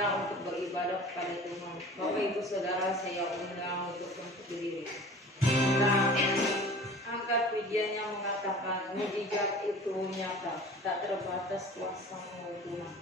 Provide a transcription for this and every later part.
kita untuk beribadah kepada Tuhan. Bapak Ibu Saudara, saya undang untuk berdiri. Nah, angkat pujiannya mengatakan mujizat itu nyata, tak terbatas kuasa-Mu Tuhan.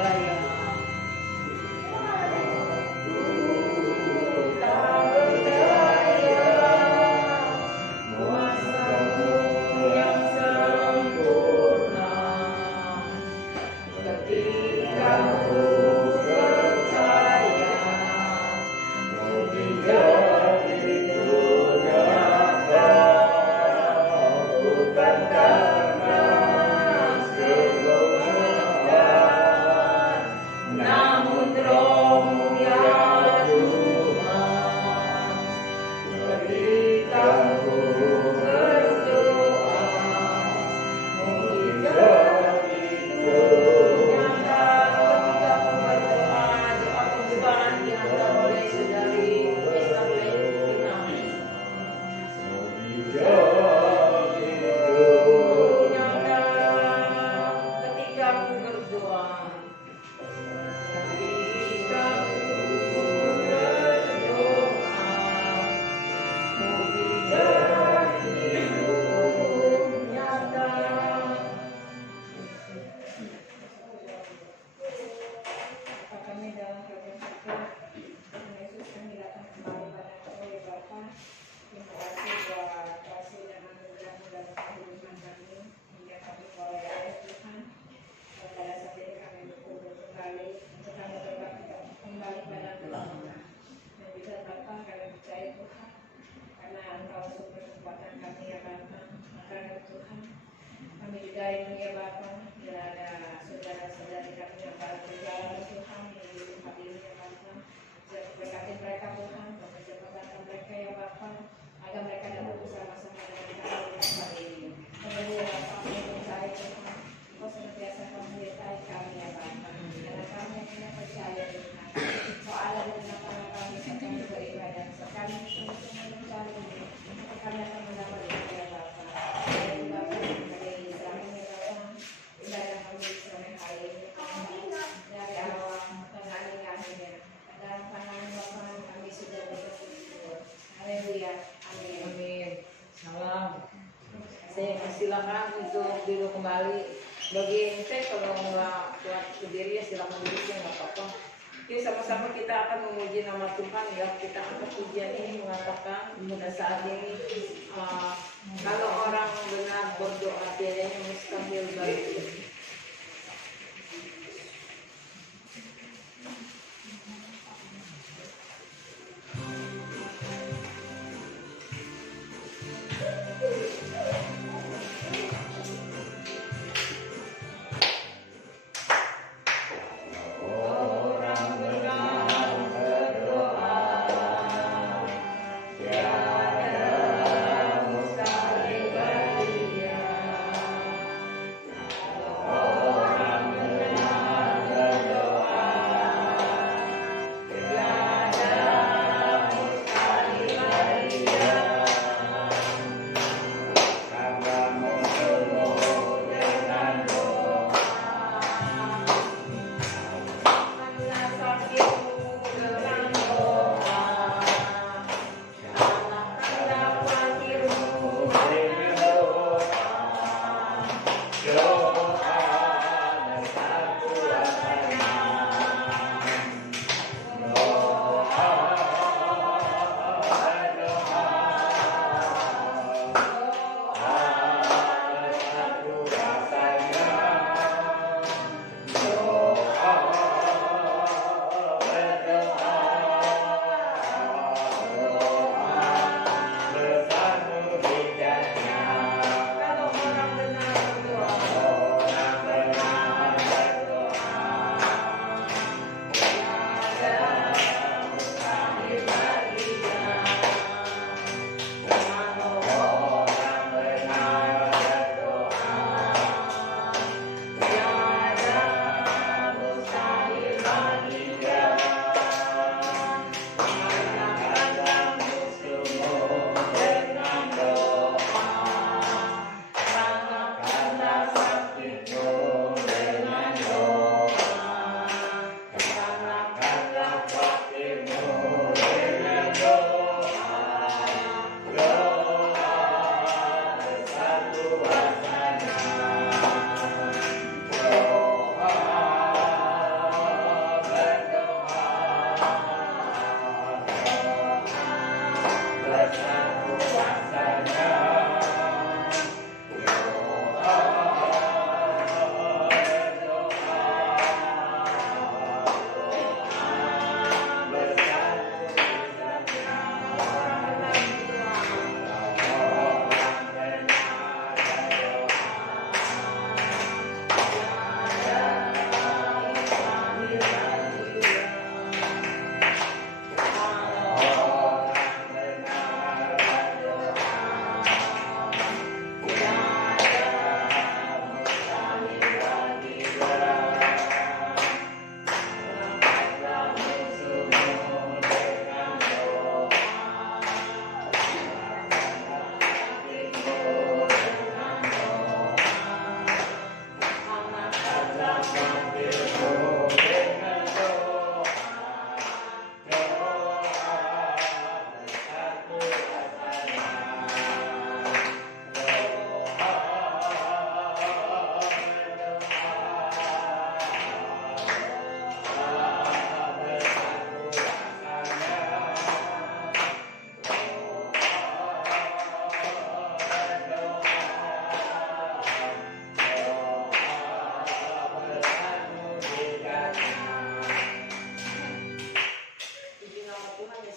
berdaya. Tak berdaya, kuasa-Mu yang sempurna. Ketika ku percaya, mujizat itu nyata. Bukan karena kekuatan, namun Roh-Mu ya Tuhan. Ketika ku berdoa, mujizat itu nyata. Ketika ku berdoa, doa pembukaan diantar oleh saudari Isabel Pinang. Nyata ketika ku berdoa. Ketika ku berdoa, mujizat itu nyata. Bapa kami dalam kerajaan surga, Tuhan Yesus kami datang kembali pada-Mu ya Bapa. Terima kasih buat kasih dan anugerah-Mu dalam kehidupan kami hingga kami boleh ada Tuhan. Dan pada saat ini kami berkumpul kembali untuk kami berbakti kembali pada Tuhan. Dan juga Bapa kami percaya Tuhan, karena Engkau sumber kekuatan kami ya Bapa. Maka Tuhan, kami juga rindu ya Bapa, bila ada saudara-saudari kami yang baru berjalan Tuhan menuju tempat ini ya Bapa. Jadi berkati mereka Tuhan, mempercepat mereka ya Bapa, agar mereka dapat bersama-sama dengan kami di tempat ini. Kemudian Bapa kami percaya Tuhan, Engkau senantiasa menyertai kami ya Bapa. Karena kami yang percaya Tuhan, Engkau ada di tengah-tengah kami saat kami beribadah, saat kami sungguh-sungguh mencari-Mu, maka kami akan mendapatkan ya Bapa. Dan Bapa dari Israel ya Bapa, ibadah kami Israel hari ini dari awal dan akhir-akhirnya. Dalam tangan Bapa kami sudah bersyukur. Haleluya. Amin. Amin. Salam. Saya persilakan untuk duduk kembali. Bagi saya kalau nggak kuat berdiri ya silakan duduk ya nggak apa-apa. Yuk sama-sama kita akan memuji nama Tuhan ya. Kita angkat pujian ini mengatakan pada saat ini kalau orang benar berdoa tiada yang mustahil bagi. Orang benar berdoa, tiada mustahil bagi Dia.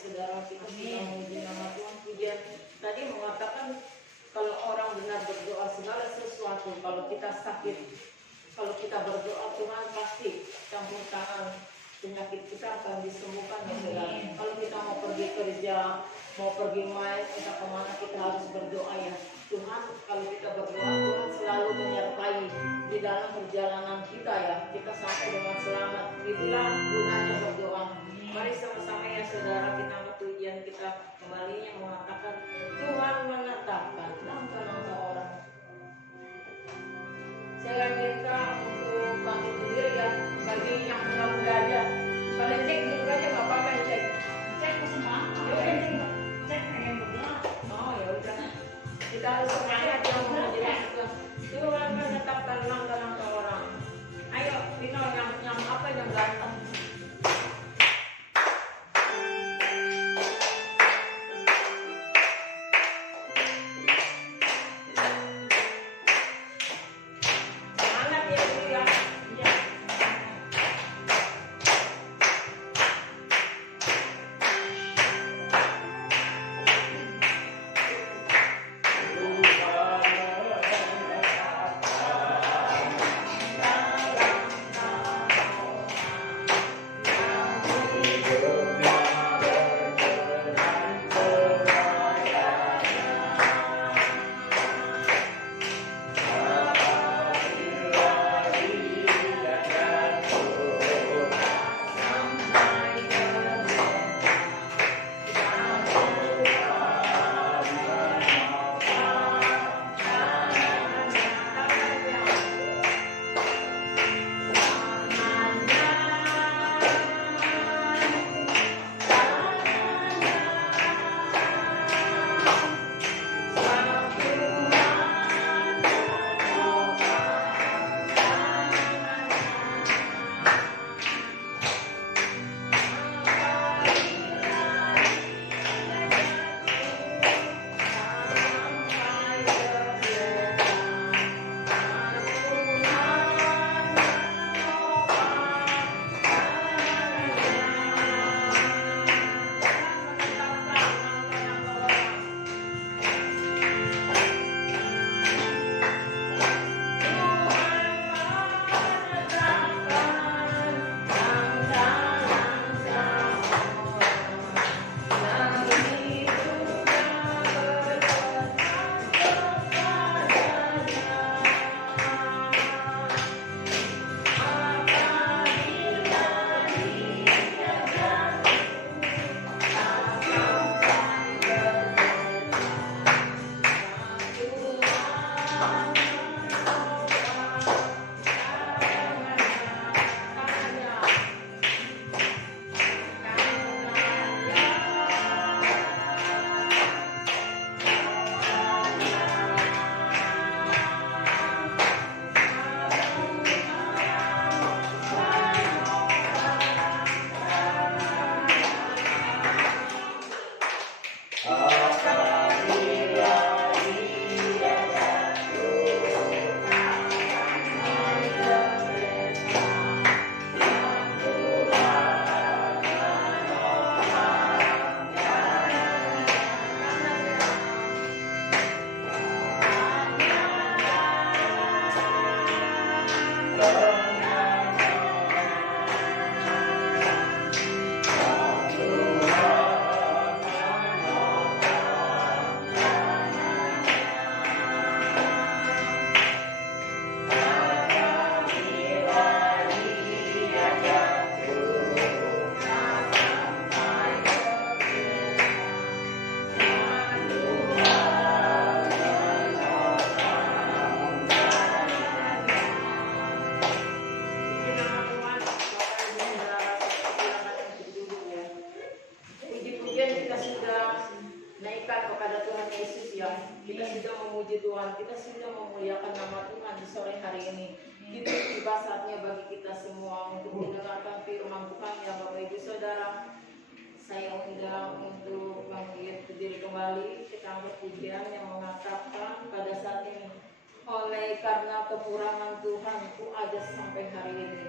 saudara kita sudah memuji nama Tuhan. Pujian tadi mengatakan kalau orang benar berdoa segala sesuatu, kalau kita sakit, kalau kita berdoa Tuhan pasti campur tangan penyakit kita akan disembuhkan ya saudara. Kalau kita mau pergi kerja, mau pergi main, kita kemana kita harus berdoa ya. Tuhan kalau kita berdoa Tuhan selalu menyertai di dalam perjalanan kita ya. Kita sampai dengan selamat. Itulah gunanya berdoa. Mari sama-sama ya saudara kita angkat pujian kita kembali yang mengatakan Tuhan menetapkan langkah-langkah orang. Saya minta untuk bangkit berdiri ya bagi yang muda-muda aja. Kalian cek dulu aja nggak apa-apa cek. Cek ke semua. Cek pengen berdoa. Oh ya udah. Kita harus semangat yang menjadi Tuhan menetapkan langkah-langkah orang. Ayo, Vino yang apa yang ganteng? Kita sudah memuji Tuhan, kita sudah memuliakan nama Tuhan di sore hari ini. Itu tiba saatnya bagi kita semua untuk mendengarkan firman Tuhan ya Bapak Ibu Saudara. Saya undang untuk bangkit berdiri kembali. Kita angkat pujian yang mengatakan pada saat ini, oleh karena kekurangan Tuhan ku ada sampai hari ini.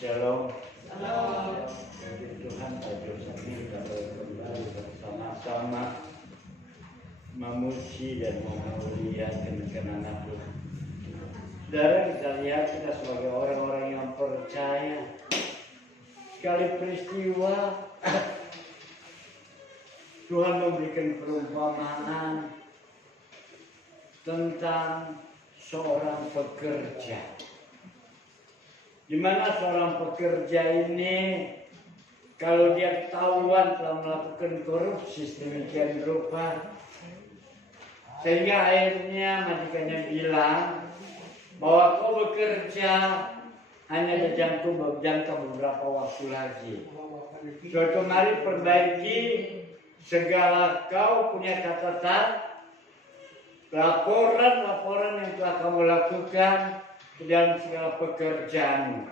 Shalom. Shalom. Puji Tuhan, pada saat ini kita kembali bersama-sama memuji dan memuliakan anak Tuhan. Saudara, kita lihat kita sebagai orang-orang yang percaya. Sekali peristiwa Tuhan memberikan perumpamaan tentang seorang pekerja, di mana seorang pekerja ini kalau dia ketahuan telah melakukan korupsi sedemikian rupa, sehingga akhirnya majikannya bilang bahwa kau bekerja hanya jangka beberapa waktu lagi. Suatu mari perbaiki segala kau punya catatan, laporan-laporan yang telah kamu lakukan ke dalam segala pekerjaanmu.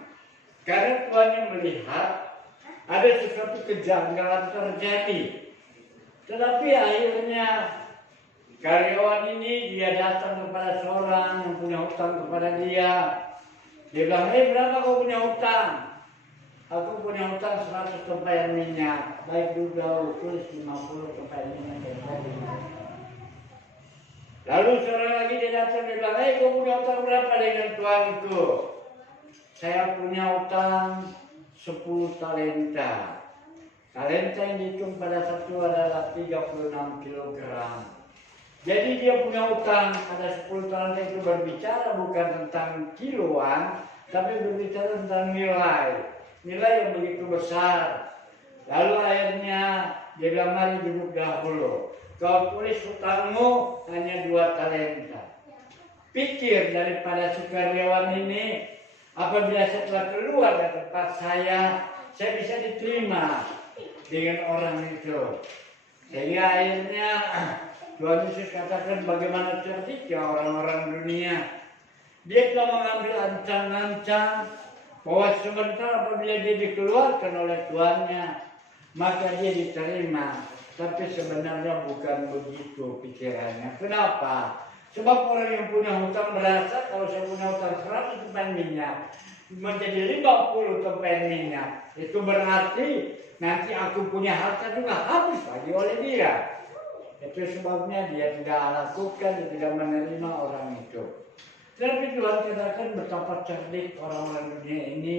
Karena Tuhan melihat ada sesuatu kejanggalan terjadi. Tetapi akhirnya karyawan ini dia datang kepada seorang yang punya hutang kepada dia. Dia bilang, berapa kau punya hutang? Aku punya hutang 100 tempayan minyak. Baik dulu, tulis 50 tempayan minyak. Lalu seorang lagi dia datang, dia bilang, kau punya hutang berapa dengan tuanku? Saya punya hutang 10 talenta. Talenta yang dihitung pada satu adalah 36 kilogram. Jadi dia punya utang, ada 10 talenta itu berbicara bukan tentang kiloan, tapi berbicara tentang nilai yang begitu besar. Lalu akhirnya dia bilang, mari duduk dahulu. Kau tulis hutangmu hanya 2 talenta. Pikir daripada sukaryawan ini, apabila saya telah keluar dari tempat saya bisa diterima dengan orang itu. Sehingga akhirnya Tuhan Yesus katakan bagaimana cerdiknya orang-orang dunia. Dia telah mengambil ancang-ancang bahwa sebentar apabila dia dikeluarkan oleh tuannya, maka dia diterima. Tapi sebenarnya bukan begitu pikirannya. Kenapa? Sebab orang yang punya hutang merasa kalau saya punya hutang 100 tempayan minyak menjadi 50 tempayan minyak, itu berarti nanti aku punya harta juga habis lagi oleh dia. Itu sebabnya dia tidak lakukan, dia tidak menerima orang itu. Tapi Tuhan katakan betapa cerdik orang-orang dunia ini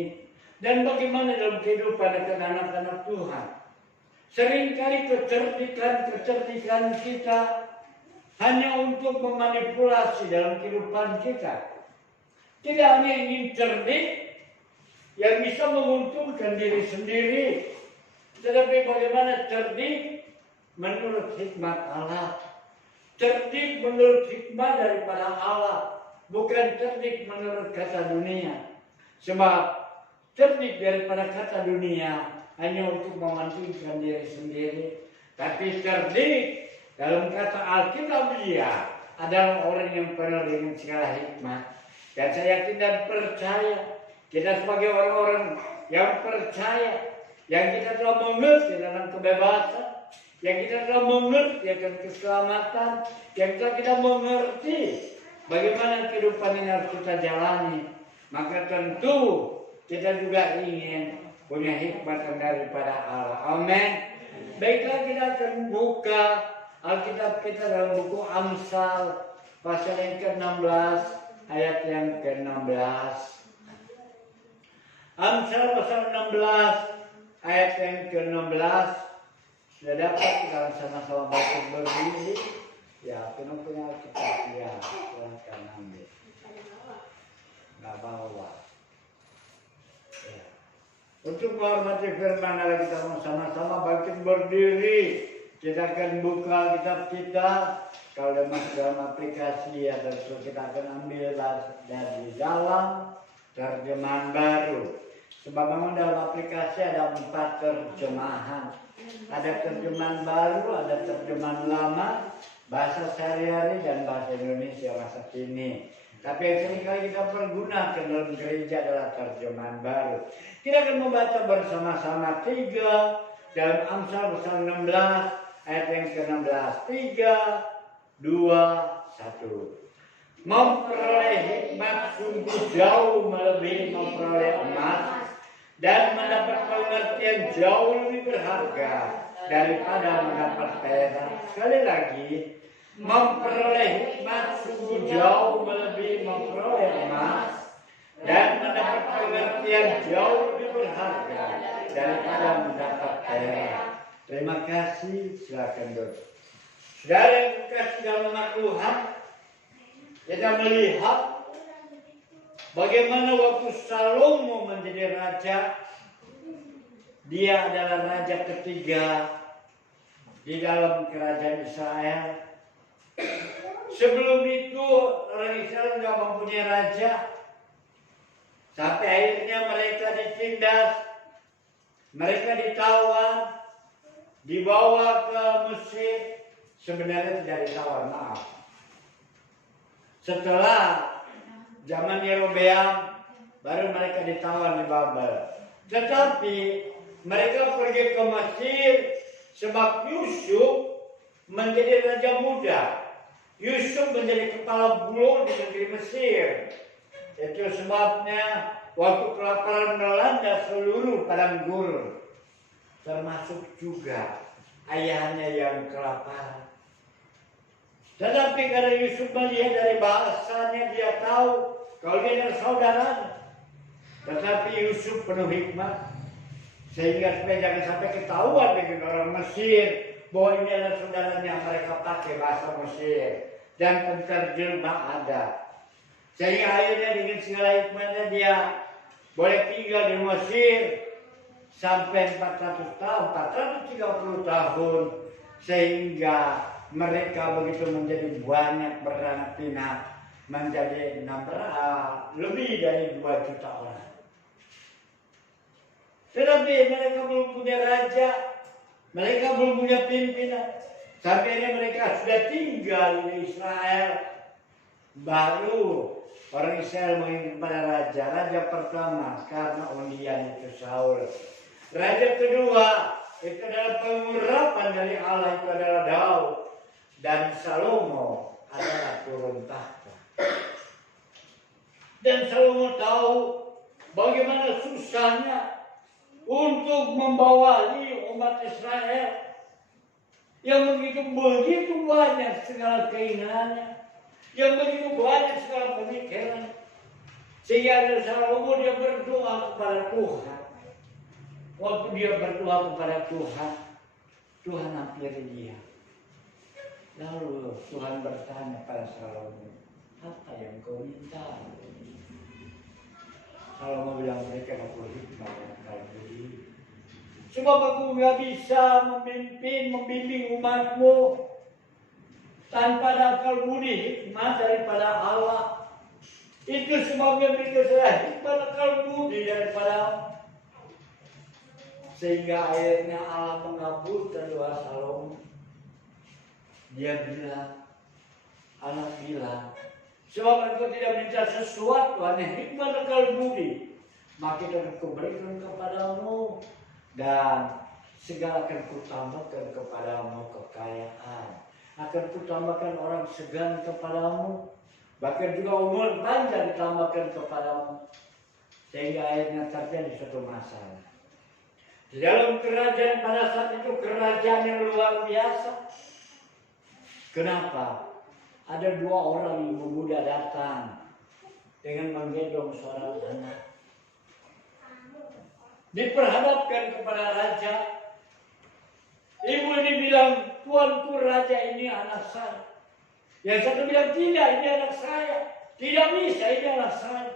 dan bagaimana dalam kehidupan dengan anak-anak Tuhan. Seringkali kecerdikan kita hanya untuk memanipulasi dalam kehidupan kita. Tidak hanya ingin cerdik yang bisa menguntungkan diri sendiri, tetapi bagaimana cerdik menurut hikmat Allah. Cerdik menurut hikmat daripada Allah, bukan cerdik menurut kata dunia. Sebab cerdik daripada kata dunia hanya untuk memanfaatkan diri sendiri. Tapi cerdik dalam kata Alkitab dia adalah orang yang penuh dengan segala hikmat. Dan saya yakin dan percaya kita sebagai orang-orang yang percaya, yang kita telah mengerti dalam kebebasan, yang kita telah mengerti akan keselamatan, yang kita mengerti bagaimana kehidupan ini harus kita jalani, maka tentu kita juga ingin punya hikmat daripada Allah. Amin. Baiklah, kita akan buka Alkitab kita dalam buku Amsal pasal yang ke-16 ayat yang ke-16. Amsal pasal 16 ayat yang ke-16. Sudah dapat kita sama-sama baca berdiri. Ya, punya Alkitab ya, silahkan ambil. Nggak bawa. Ya. Untuk menghormati firman Allah, kita sama-sama bangkit berdiri. Kita akan buka kitab kita. Kalau masuk dalam aplikasi ya, tentu kita akan ambil dari dalam terjemahan baru. Sebab memang dalam aplikasi ada 4 terjemahan. Ada terjemahan baru, ada terjemahan lama, bahasa sehari-hari dan bahasa Indonesia masa kini. Tapi yang seringkali kita pergunakan dalam gereja adalah terjemahan baru. Kita akan membaca bersama-sama 3 dalam Amsal pasal 16 ayat yang ke-16. 3, 2, 1. Memperoleh hikmat sungguh jauh melebihi memperoleh emas, dan mendapat pengertian jauh lebih berharga daripada mendapat perak. Sekali lagi, memperoleh hikmat sungguh jauh melebihi memperoleh emas, dan mendapat pengertian jauh lebih berharga daripada mendapat perak. Terima kasih, silakan duduk. Saudara yang kekasih dalam nama Tuhan, kita melihat bagaimana waktu Salomo menjadi raja, dia adalah raja ketiga di dalam kerajaan Israel. Sebelum itu orang Israel tidak mempunyai raja. Sampai akhirnya mereka ditindas, mereka ditawan, dibawa ke Mesir. Sebenarnya tidak ditawan, maaf. Setelah zaman Yerobeam, baru mereka ditawan di Babel. Tetapi mereka pergi ke Mesir sebab Yusuf menjadi raja muda. Yusuf menjadi kepala bulu di negeri Mesir. Itu sebabnya waktu kelaparan melanda seluruh padang gurun, termasuk juga ayahnya yang kelaparan. Tetapi karena Yusuf melihat dari bahasanya, dia tahu kalau dia adalah saudaranya. Tetapi Yusuf penuh hikmat, sehingga supaya jangan sampai ketahuan dengan orang Mesir bahwa ini adalah saudaranya, mereka pakai bahasa Mesir dan penterjemah ada. Sehingga akhirnya dengan segala hikmatnya dia boleh tinggal di Mesir sampai 400 tahun, 430 tahun, sehingga mereka begitu menjadi banyak beranak pinak, menjadi lebih dari 2 juta orang. Tetapi mereka belum punya raja, mereka belum punya pimpinan. Sampai ini mereka sudah tinggal di Israel. Baru orang Israel mengingat pada raja. Raja pertama karena undian itu Saul. Raja kedua itu adalah pengurapan dari Allah, itu adalah Daud. Dan Salomo adalah turun tahta. Dan Salomo tahu bagaimana susahnya untuk membawai umat Israel yang begitu banyak segala keinginannya, yang begitu banyak segala pemikiran. Sehingga ada Salomo, dia berdoa kepada Tuhan. Waktu dia berdoa kepada Tuhan, Tuhan ampiri dia. Lalu Tuhan bertanya pada Salomo, apa yang kau minta? Salomo bilang, berikan aku hikmat dan kalbudi. Sebab aku gak bisa membimbing umatmu tanpa ada akal budi, hikmat daripada Allah. Itu sebabnya berikan saya hikmat akal budi daripada. Sehingga akhirnya Allah mengabulkan doa Salomo. Dia bilang, anak bilang, sebab engkau tidak minta sesuatu hanya hikmat akal budi, maka akan kuberikan kepadamu, dan segala akan kutambahkan kepadamu kekayaan, akan kutambahkan orang segan kepadamu, bahkan juga umur panjang ditambahkan kepadamu. Sehingga akhirnya terjadi suatu masalah di dalam kerajaan pada saat itu, kerajaan yang luar biasa. Kenapa? Ada 2 orang ibu muda datang dengan menggendong seorang anak. Diperhadapkan kepada raja. Ibu ini bilang, tuanku raja, ini anak saya. Yang satu bilang, tidak, ini anak saya. Tidak bisa, ini anak saya.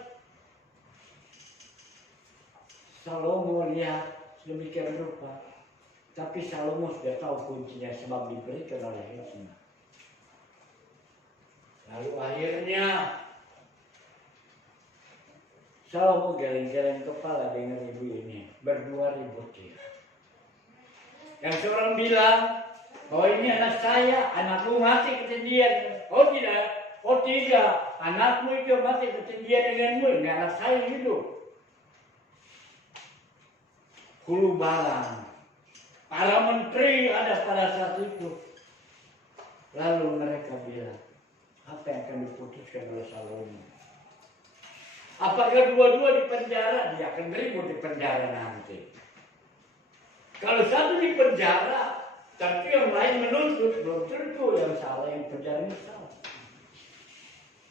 Salomo lihat sedemikian rupa. Tapi Salomo sudah tahu kuncinya sebab diberikan oleh hikmat. Lalu akhirnya Salomo geleng-geleng kepala dengan ibu ini, berdua ribut dia. Yang seorang bilang, oh ini anak saya, anakmu mati ketindihan. Oh tidak, anakmu itu mati ketindihan denganmu, ini anak saya hidup. Hulu balang, para menteri ada pada saat itu. Lalu mereka bilang, apa yang akan diputuskan oleh Salomo? Apakah dua-dua di penjara? Dia akan ribut di penjara nanti. Kalau satu di penjara, tapi yang lain menuntut, belum tentu yang salah, yang penjara ini salah.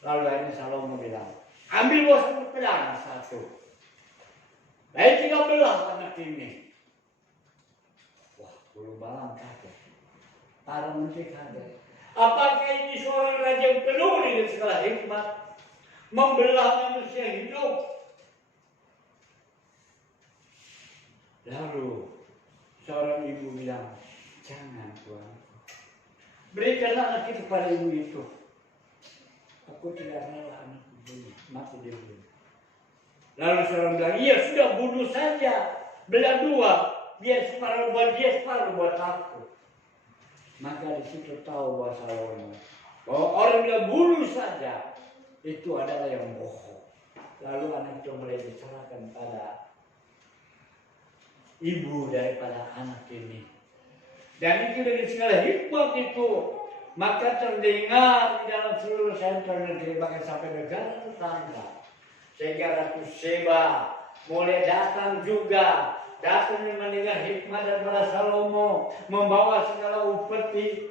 Lalu akhirnya Salomo bilang, ambil bos pedang satu. Baik 13 anak ini. Wah, bulu balang kaget. Para menteri kaget. Apakah ini seorang raja yang penuh dengan segala hikmat? Membelah manusia hidup. Lalu seorang ibu bilang, jangan Tuhan. Berikanlah anak itu pada ibu itu. Aku tidak rela anak ini mati di bunuh. Lalu seorang bilang, iya sudah bunuh saja. Belah dua. Biar separuh buat dia, separuh buat aku. Maka di situ tahu bahasa Salomo bahwa orang yang bunuh saja itu adalah yang bohong. Lalu anak itu mulai diserahkan pada ibu daripada anak ini. Dan itu dengan segala hikmat itu, maka terdengar di dalam seluruh sentral negeri bahkan sampai negara tetangga. Sehingga Ratu Seba mulai datang juga. Datang mendengar hikmat daripada Salomo, membawa segala upeti.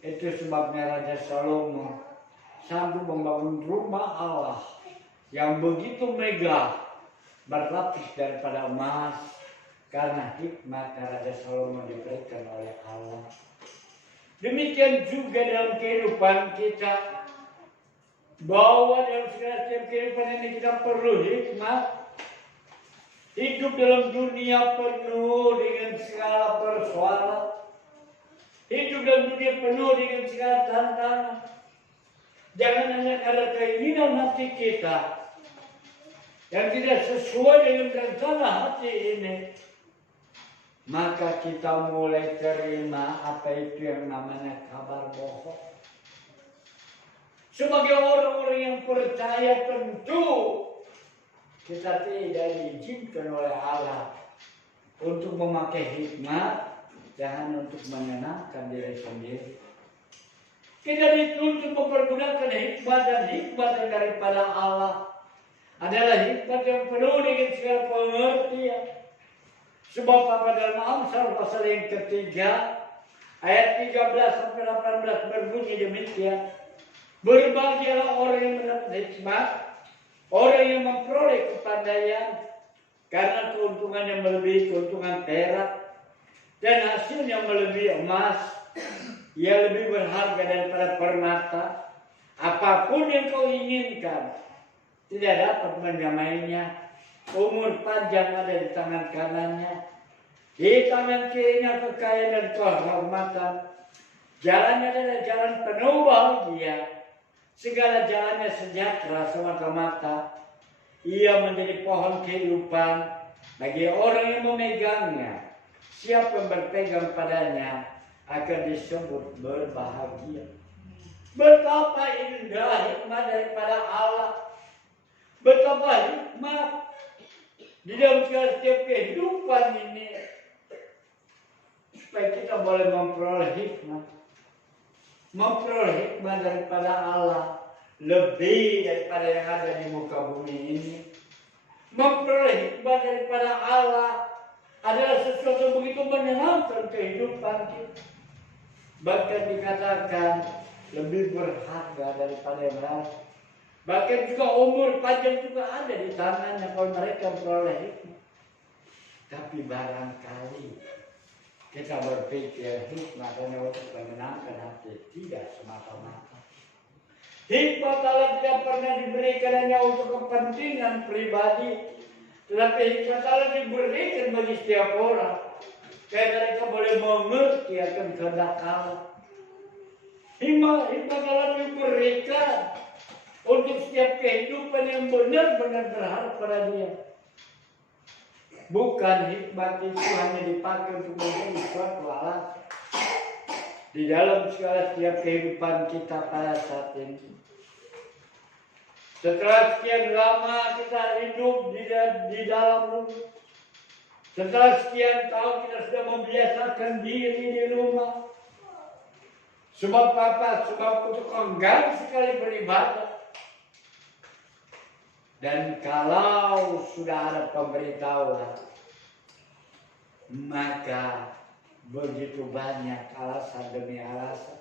Itu sebabnya Raja Salomo sanggup membangun rumah Allah yang begitu megah, berlapis daripada emas, karena hikmat Raja Salomo diberikan oleh Allah. Demikian juga dalam kehidupan kita, bahwa dalam segala kehidupan ini kita perlu hikmat. Hidup dalam dunia penuh dengan segala persoalan. Hidup dalam dunia penuh dengan segala tantangan. Jangan hanya ada keinginan hati kita yang tidak sesuai dengan rencana hati ini, maka kita mulai terima apa itu yang namanya kabar bohong. Sebagai orang-orang yang percaya tentu kita tidak diizinkan oleh Allah untuk memakai hikmat dan untuk menyenangkan diri sendiri. Kita dituntut mempergunakan hikmat, dan hikmat yang daripada Allah adalah hikmat yang penuh dengan segala pengertian. Sebab apa dalam Amsal pasal yang ketiga ayat 13-18 berbunyi demikian. Berbahagialah orang yang mendapat hikmat, orang yang memperoleh kepandaian, karena keuntungannya melebihi keuntungan perak, dan hasilnya melebihi emas. Ia lebih berharga daripada permata. Apapun yang kau inginkan tidak dapat menyamainya. Umur panjang ada di tangan kanannya, di tangan kirinya kekayaan dan kehormatan. Jalannya adalah jalan penuh bahagia, segala jalannya sejahtera semata-mata. Ia menjadi pohon kehidupan bagi orang yang memegangnya. Siapa yang berpegang padanya akan disebut berbahagia. Betapa indah hikmat daripada Allah. Betapa hikmat di dalam setiap kehidupan ini, supaya kita boleh memperoleh hikmat. Memperoleh hikmat daripada Allah lebih daripada yang ada di muka bumi ini. Memperoleh hikmat daripada Allah adalah sesuatu yang begitu menyenangkan kehidupan kita. Bahkan dikatakan lebih berharga daripada yang lain. Bahkan juga umur panjang juga ada di tangannya kalau mereka memperoleh hikmat. Tapi barangkali kita berpikir hikmat hanya untuk menyenangkan hati. Tidak semata-mata. Hikmat Allah tidak pernah diberikan hanya untuk kepentingan pribadi. Tetapi hikmat Allah diberikan bagi setiap orang. Supaya mereka boleh mengerti akan kehendak Allah. Hikmat Allah diberikan untuk setiap kehidupan yang benar-benar berharap pada Dia. Bukan hikmat itu hanya dipakai untuk menjadi suatu alasan di dalam segala setiap kehidupan kita pada saat ini. Setelah sekian lama kita hidup di dalam rumah, setelah sekian tahun kita sudah membiasakan diri di rumah. Sebab apa? Sebab untuk enggan sekali beribadah. Dan kalau sudah ada pemberitahuan, maka begitu banyak alasan demi alasan.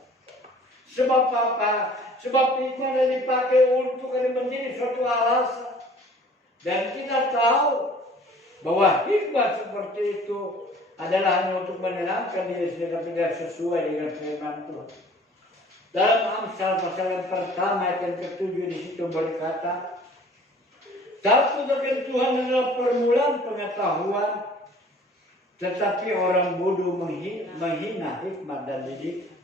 Sebab apa? Sebab hikmah yang dipakai untuk menjadi suatu alasan. Dan kita tahu bahwa hikmah seperti itu adalah hanya untuk menenangkan diri sendiri, tidak sesuai dengan firman Tuhan. Dalam Amsal pasal yang pertama ayat yang ke-7 di situ berkata, takut akan Tuhan adalah permulaan pengetahuan, tetapi orang bodoh menghina hikmat dan didikan.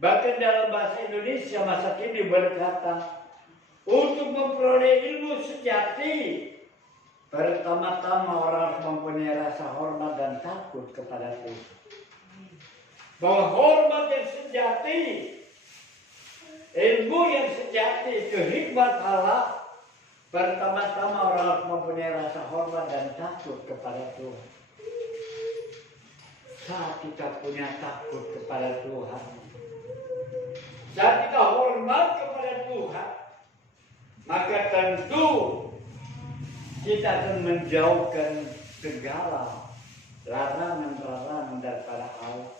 Bahkan dalam bahasa Indonesia masa kini berkata, untuk memperoleh ilmu sejati, pertama-tama orang harus mempunyai rasa hormat dan takut kepada Tuhan. Bahwa hormat yang sejati, ilmu yang sejati, hikmat Allah, pertama-tama orang harus mempunyai rasa hormat dan takut kepada Tuhan. Saat kita punya takut kepada Tuhan, saat kita hormat kepada Tuhan, maka tentu kita akan menjauhkan segala larangan-larangan daripada Allah.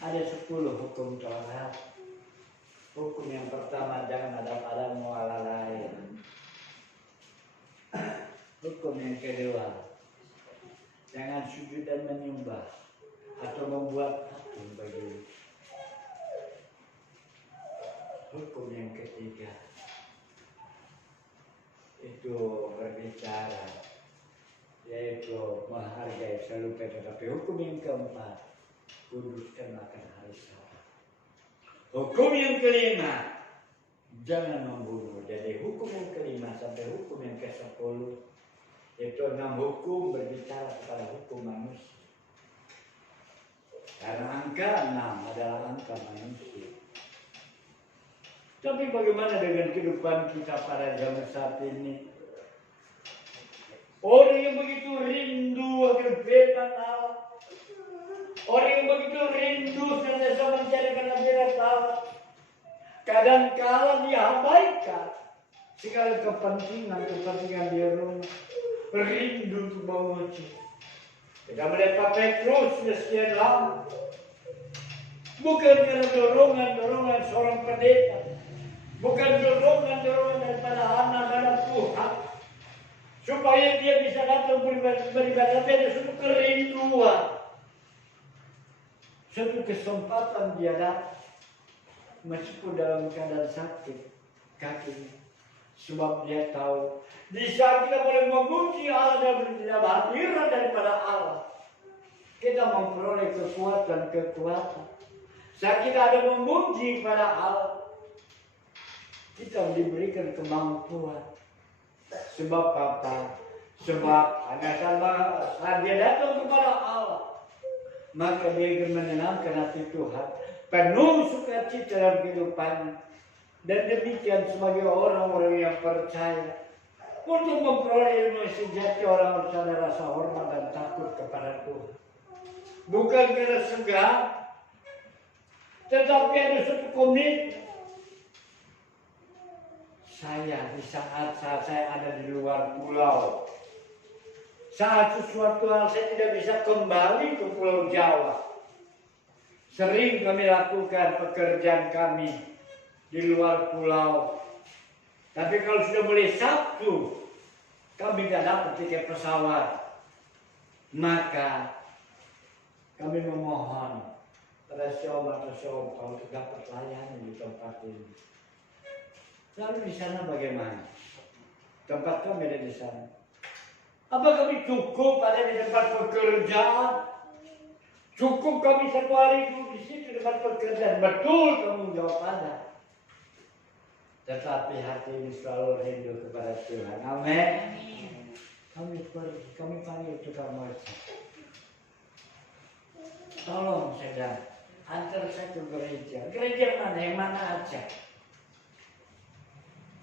Ada 10 hukum Taurat. Hukum yang pertama, jangan ada padamu Allah lain. Hukum yang kedua, jangan sujud dan menyembah atau membuat patung bagi. Hukum yang ketiga itu berbicara, yaitu menghargai selalu. Tetapi hukum yang keempat, kuduskan makan hari Sabat. Hukum yang kelima, jangan membunuh. Jadi hukum yang kelima sampai hukum yang ke-10 itu 6 hukum berbicara kepada hukum manusia. Karena angka 6 adalah angka manusia. Tapi bagaimana dengan kehidupan kita pada zaman saat ini? Orang yang begitu rindu akan firman Allah, orang yang begitu rindu senantiasa mencari kebenaran Allah, kadang-kala dia abaikan segala kepentingan di rumah, rindu untuk memuji. Kita melihat Pak Petrus sekian lama, bukan karena dorongan seorang pendeta, bukan dorongan daripada anak-anak Tuhan, supaya dia bisa datang beribadah, tapi ada suatu kerinduan, suatu kesempatan dia datang, meskipun dalam keadaan sakit kakinya, sebab dia tahu di saat kita boleh memuji Allah dan tidak hadiran daripada Allah, kita memperoleh kekuatan. Saat kita ada memuji kepada Allah, kita diberikan kemampuan. Sebab apa? Sebab hanya saat dia datang kepada Allah, maka dia akan menyenangkan hati Tuhan, penuh sukacita dalam kehidupannya. Dan demikian sebagai orang-orang yang percaya, untuk memperoleh ilmu sejati, orang harus ada rasa hormat dan takut kepada Tuhan. Bukan karena segan, tetapi ada suatu komitmen. Saya di saat saya ada di luar pulau, saat sesuatu hal saya tidak bisa kembali ke Pulau Jawa, sering kami lakukan pekerjaan kami di luar pulau. Tapi kalau sudah mulai Sabtu, kami tidak dapat tiket pesawat, maka kami memohon pada Syom atau Syom untuk dapat layanan di tempat ini. Lalu di sana bagaimana? Tempat kami ada di sana. Apa kami cukup ada di tempat pekerjaan? Cukup kami 1 hari di situ tempat pekerjaan? Betul, kamu jawab ada. Tetapi hati ini selalu rindu kepada Tuhan. Amin. Kami pergi, kami panggil tukang masjid. Tolong saudara, antar saya ke gereja. Gereja mana? Yang mana aja.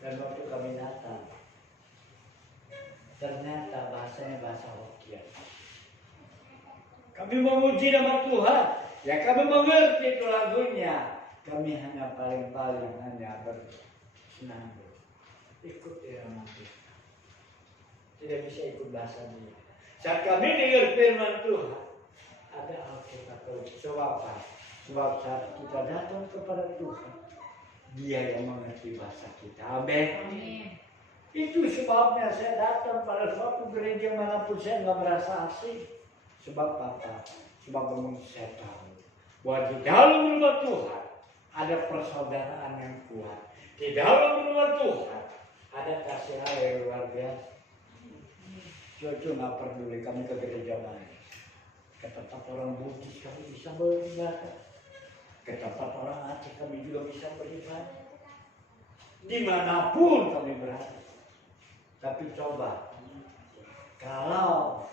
Dan waktu kami datang, ternyata bahasanya bahasa Hokkien. Kami memuji nama Tuhan, ya kami mengerti itu lagunya. Kami hanya paling hanya bersenandung. ikut irama Tuhan. Tidak bisa ikut bahasa dia. Saat kami dengar firman Tuhan, ada Alkitab. Sebab apa? Sebab saat kita datang kepada Tuhan, Dia yang mengerti bahasa kita. Amin. Itu sebabnya saya datang pada suatu gereja manapun saya nggak merasa asing. Sebab apa? Sebab memang saya tahu bahwa di dalam rumah Tuhan ada persaudaraan yang kuat. Di dalam rumah Tuhan ada kasih Allah yang luar biasa. Cucu nggak peduli kami ke gereja mana. Ke tempat orang Buddhis kami bisa beribadah. Ke tempat orang Aceh kami juga bisa beribadah. Dimanapun kami berada. Tapi coba, kalau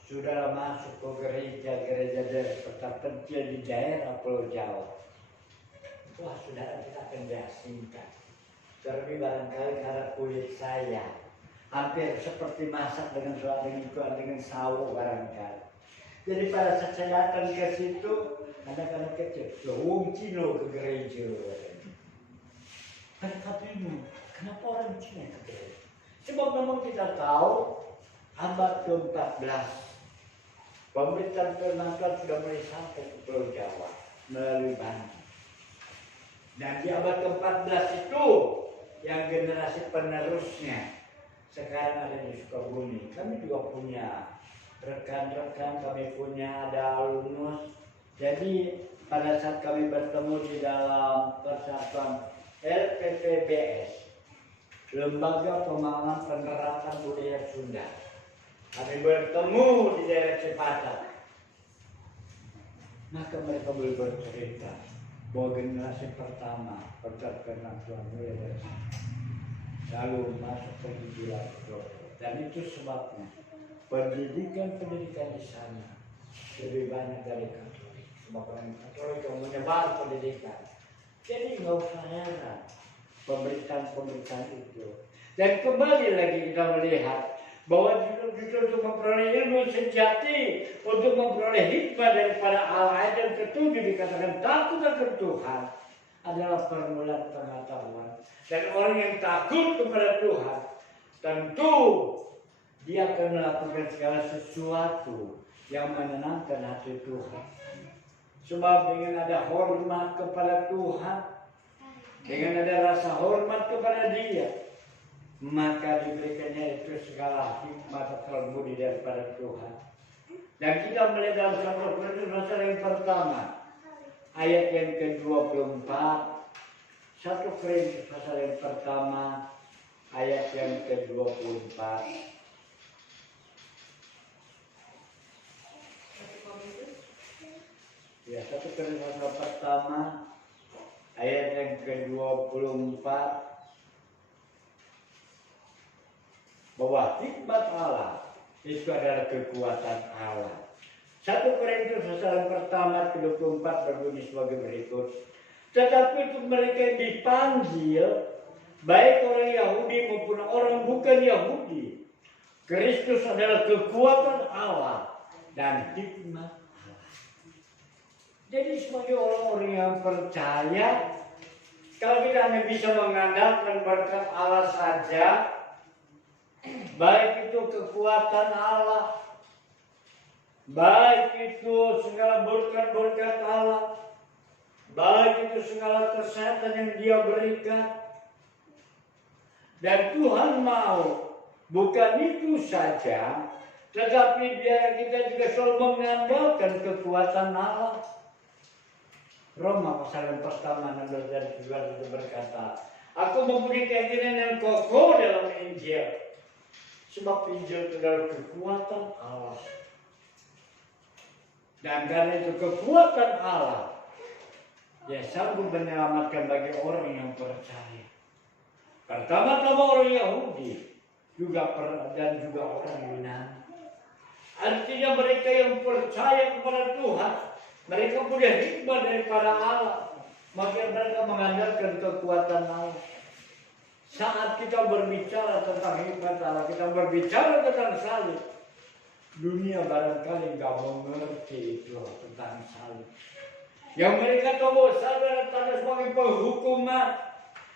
sudah masuk ke gereja-gereja terpencil di daerah Pulau Jawa, wah saudara kita akan diasingkan. Terlebih barangkali karena kulit saya hampir seperti masak dengan sawo barangkali. Jadi pada saat saya datang ke situ, anak-anak kecil, wong Cino ke gereja. Mereka bingung, kenapa orang Cina ke gereja? Sebab memang kita tahu abad ke-14 pemerintahan Penanggal sudah mulai sampai ke Pulau Jawa melalui Banten. Dan di abad ke-14 itu yang generasi penerusnya sekarang ada di Sukabumi. Kami juga punya rekan-rekan, kami punya ada alumnus. Jadi pada saat kami bertemu di dalam persatuan LPPBS, Lembaga Pemahaman Penerapan Budaya Sunda, kami bertemu di daerah Cipatat. Maka mereka boleh bercerita bahwa generasi pertama percakapan Tuhan mulai dari sana, lalu masuk ke Gila. Dan itu sebabnya pendidikan di sana lebih banyak dari Katolik. Sebab orang Katolik yang menyebar pendidikan. Jadi nggak usah heran pemberitaan itu. Dan kembali lagi kita melihat bahwa justru untuk memperoleh ilmu sejati, untuk memperoleh hikmah daripada Allah. Ayat yang ketujuh dikatakan takut akan Tuhan adalah permulaan pengetahuan. Dan orang yang takut kepada Tuhan, tentu dia akan melakukan segala sesuatu yang menyenangkan hati Tuhan. Sebab dengan ada hormat kepada Tuhan, dengan ada rasa hormat kepada Dia, maka diberikannya itu segala hikmat terbudi daripada Tuhan. Dan kita melihat dalam 1 Korintus pasal yang pertama, ayat yang ke-24, 1 Korintus pasal yang pertama, ayat yang ke-24. Ya, 1 Korintus pasal pertama, ayat yang ke-24, bahwa hikmat Allah itu adalah kekuatan Allah. 1 Korintus pasal yang pertama ke-24 berbunyi sebagai berikut. Tetapi untuk mereka yang dipanggil, baik orang Yahudi maupun orang bukan Yahudi, Kristus adalah kekuatan Allah dan hikmat Allah. Jadi sebagai orang-orang yang percaya, kalau kita hanya bisa mengandalkan berkat Allah saja, baik itu kekuatan Allah, baik itu segala berkat-berkat Allah, baik itu segala kesehatan yang Dia berikan, dan Tuhan mau bukan itu saja, tetapi biar kita juga selalu mengandalkan kekuatan Allah. Roma pasal yang pertama 16 dan 17 itu berkata, aku mempunyai keyakinan yang kokoh dalam Injil, sebab Injil itu adalah kekuatan Allah. Dan karena itu kekuatan Allah, dia sanggup menyelamatkan bagi orang yang percaya. Pertama-tama orang Yahudi dan juga orang Yunani. Artinya mereka yang percaya kepada Tuhan, mereka punya hikmah daripada Allah, maka mereka mengandalkan kekuatan Allah. Saat kita berbicara tentang hikmat Allah, kita berbicara tentang salib, dunia barangkali nggak mengerti itu tentang salib. Yang mereka tahu bahwa salib adalah tanda sebagai penghukuman,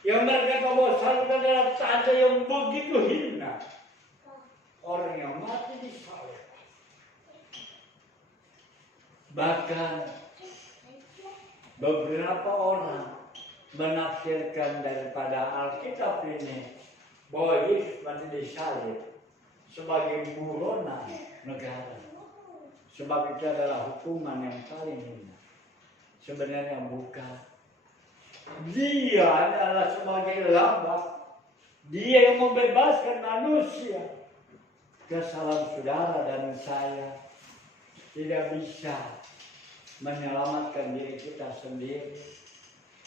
Yang berkata bahwa salib adalah tanda yang begitu hina. Orang yang mati di salib. Bahkan beberapa orang menafsirkan daripada Alkitab ini bahwa Yesus mati di salib sebagai buronan negara. Sebab itu adalah hukuman yang paling hina. Sebenarnya bukan. Dia adalah sebagai lambang. Dia yang membebaskan manusia. Kesalahan saudara dan saya tidak bisa menyelamatkan diri kita sendiri.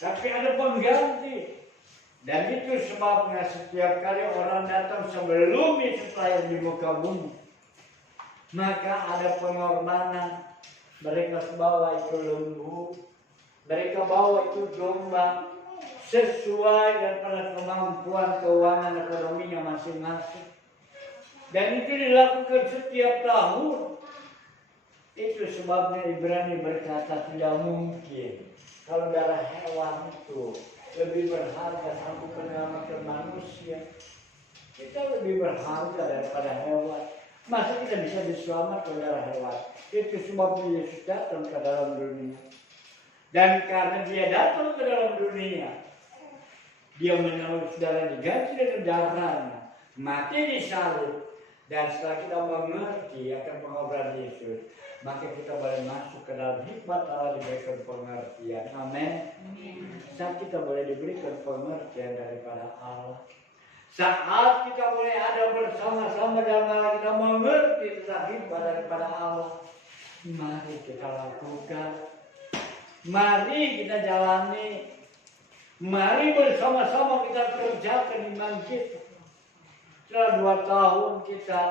Tapi ada pengganti. Dan itu sebabnya setiap kali orang datang sebelum Yesus di muka bumi, maka ada pengorbanan. Mereka bawa itu lembu, mereka bawa itu domba, sesuai dengan kemampuan keuangan ekonominya masing-masing. Dan itu dilakukan setiap tahun. Itu sebabnya Ibrani berkata tidak mungkin kalau darah hewan itu lebih berharga sanggup menyelamatkan manusia. Kita lebih berharga daripada hewan. Masa kita bisa diselamatkan darah hewan? Itu sebab Yesus datang ke dalam dunia. Dan karena dia datang ke dalam dunia, dia menyelamatkan saudara diganti dengan darahnya, mati di salib. Dan setelah kita mengerti akan pengorbanan Yesus, maka kita boleh masuk ke dalam hikmat Allah, diberikan pengertian. Amin. Saat kita boleh diberikan pengertian daripada Allah, saat kita boleh ada bersama-sama dalam Allah, kita mengerti tentang hikmat daripada Allah, mari kita lakukan, mari kita jalani, mari bersama-sama kita kerjakan iman kita. Setelah 2 tahun kita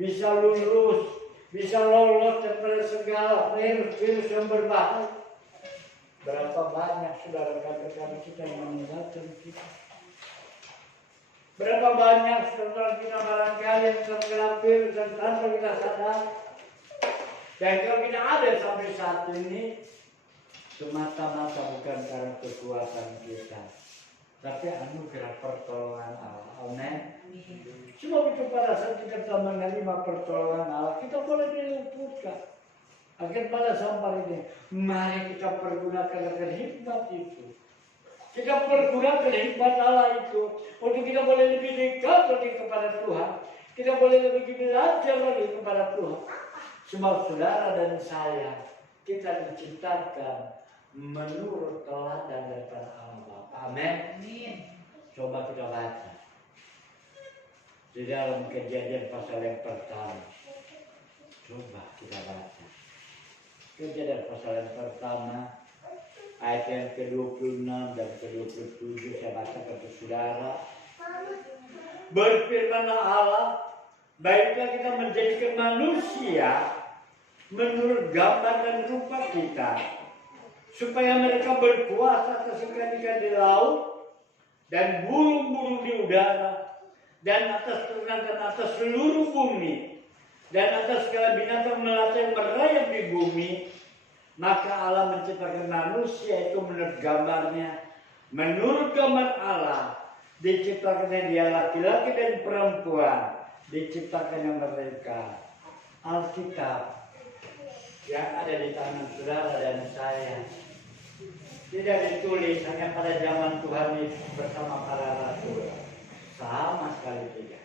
bisa lulus, bisa lolos daripada segala virus yang berbahaya. Berapa banyak saudara-saudara kita yang meninggalkan kita. Berapa banyak saudara kita barangkali yang terkena virus dan tanpa kita sadar. Dan kalau kita ada sampai saat ini, semata-mata bukan karena kekuatan kita, tapi anugerah pertolongan Allah. Amin. Sebab itu pada saat kita menerima pertolongan Allah, kita boleh diluputkan. Akan pada sampah ini, mari kita pergunakan hikmat itu. Kita pergunakan hikmat Allah itu untuk kita boleh lebih dekat lagi kepada Tuhan. Kita boleh lebih belajar lagi kepada Tuhan. Sebab saudara dan saya, kita diciptakan menurut teladan daripada Allah Bapa. Amin. Coba kita baca di dalam Kejadian pasal yang pertama. Coba kita baca Kejadian pasal yang pertama, ayat yang ke-26 dan ke-27. Saya baca kepada saudara. Berfirmanlah Allah, baiklah kita menjadikan manusia menurut gambar dan rupa kita, supaya mereka berkuasa atas ikan-ikan di laut dan burung-burung di udara, dan atas ternak dan atas seluruh bumi, dan atas segala binatang melata yang merayap di bumi. Maka Allah menciptakan manusia itu menurut gambarnya. Menurut gambar Allah diciptakannya dia laki-laki dan perempuan, diciptakannya mereka. Alkitab yang ada di tangan saudara dan saya tidak ditulis hanya pada zaman Tuhan Yesus bersama para rasul. Sama sekali tidak.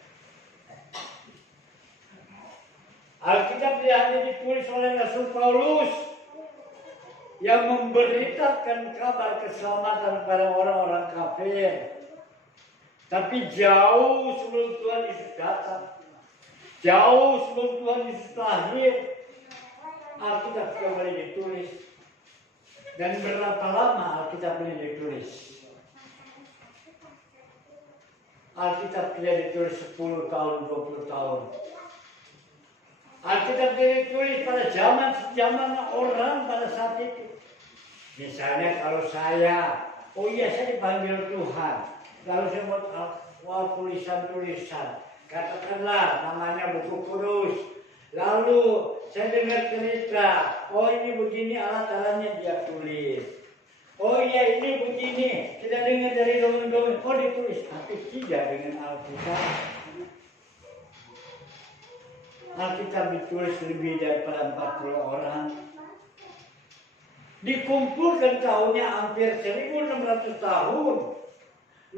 Alkitab tidak hanya ditulis oleh Rasul Paulus yang memberitakan kabar keselamatan pada orang-orang kafir, tapi jauh sebelum Tuhan Yesus datang, jauh sebelum Tuhan Yesus lahir, Alkitab sudah boleh ditulis. Dan berapa lama Alkitab boleh ditulis? Alkitab tidak ditulis 10 tahun, 20 tahun. Alkitab tidak ditulis pada zaman orang pada saat itu. Misalnya kalau saya dipanggil Tuhan, lalu saya buat tulisan-tulisan, katakanlah namanya buku kudus. Lalu saya dengar cerita, ini begini alat-alatnya dia tulis. Oh iya ini begini, kita dengar dari dongeng-dongeng, oh ditulis, tapi tidak dengan Alkitab. Alkitab ditulis lebih daripada 40 orang. Dikumpulkan tahunnya hampir 1600 tahun,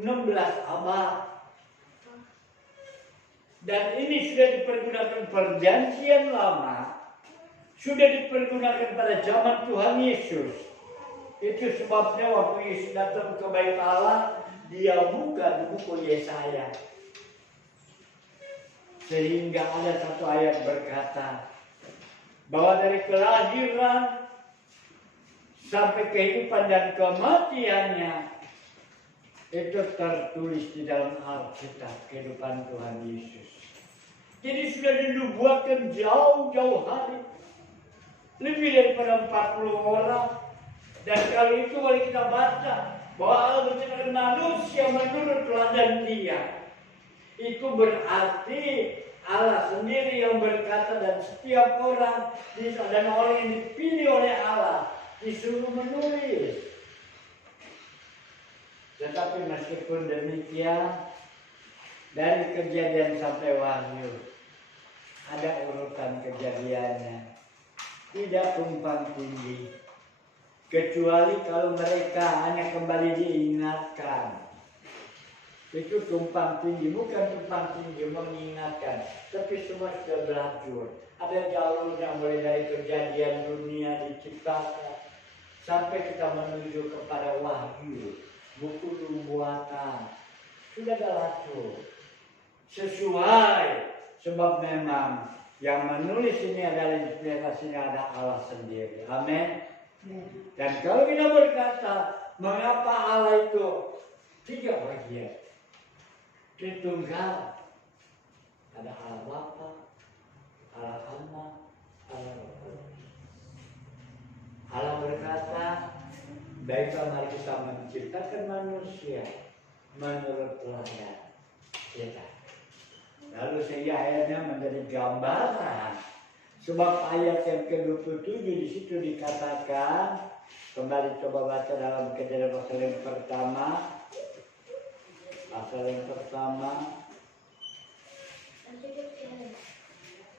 16 abad. Dan ini sudah dipergunakan perjanjian lama, sudah dipergunakan pada zaman Tuhan Yesus. Itu sebabnya waktu Yesus datang ke bait Allah, dia buka di buku Yesaya. Sehingga ada satu ayat berkata, bahwa dari kelahiran sampai kehidupan dan kematiannya, itu tertulis di dalam Alkitab kehidupan Tuhan Yesus. Jadi sudah dinubuatkan jauh-jauh hari. Lebih daripada 40 orang. Dan kali itu kalau kita baca bahwa Allah menciptakan manusia menurut teladan Dia, itu berarti Allah sendiri yang berkata dan setiap orang dan orang yang dipilih oleh Allah disuruh menulis. Tetapi meskipun demikian, dari Kejadian sampai Wahyu ada urutan kejadiannya, tidak tumpang tindih. Kecuali kalau mereka hanya kembali diingatkan. Itu tumpang tindih, bukan tumpang tindih mengingatkan, tapi semua sudah berlanjut. Ada jalurnya mulai dari kejadian dunia diciptakan sampai kita menuju kepada Wahyu, buku nubuatan. Sudah ada lanjut. Sesuai, sebab memang yang menulis ini adalah inspirasinya ada Allah sendiri. Amin. Dan kalau kita berkata, mengapa Allah itu 3 bagian? Tritunggal. Ada Allah Bapa, Allah Anak, Allah Roh Kudus. Allah berkata, baiklah mari kita menciptakan manusia menurut teladan kita. Lalu sehingga ayatnya menjadi gambaran. Sebab ayat yang ke-27 di situ dikatakan, kembali coba baca dalam Kejadian pasal yang pertama.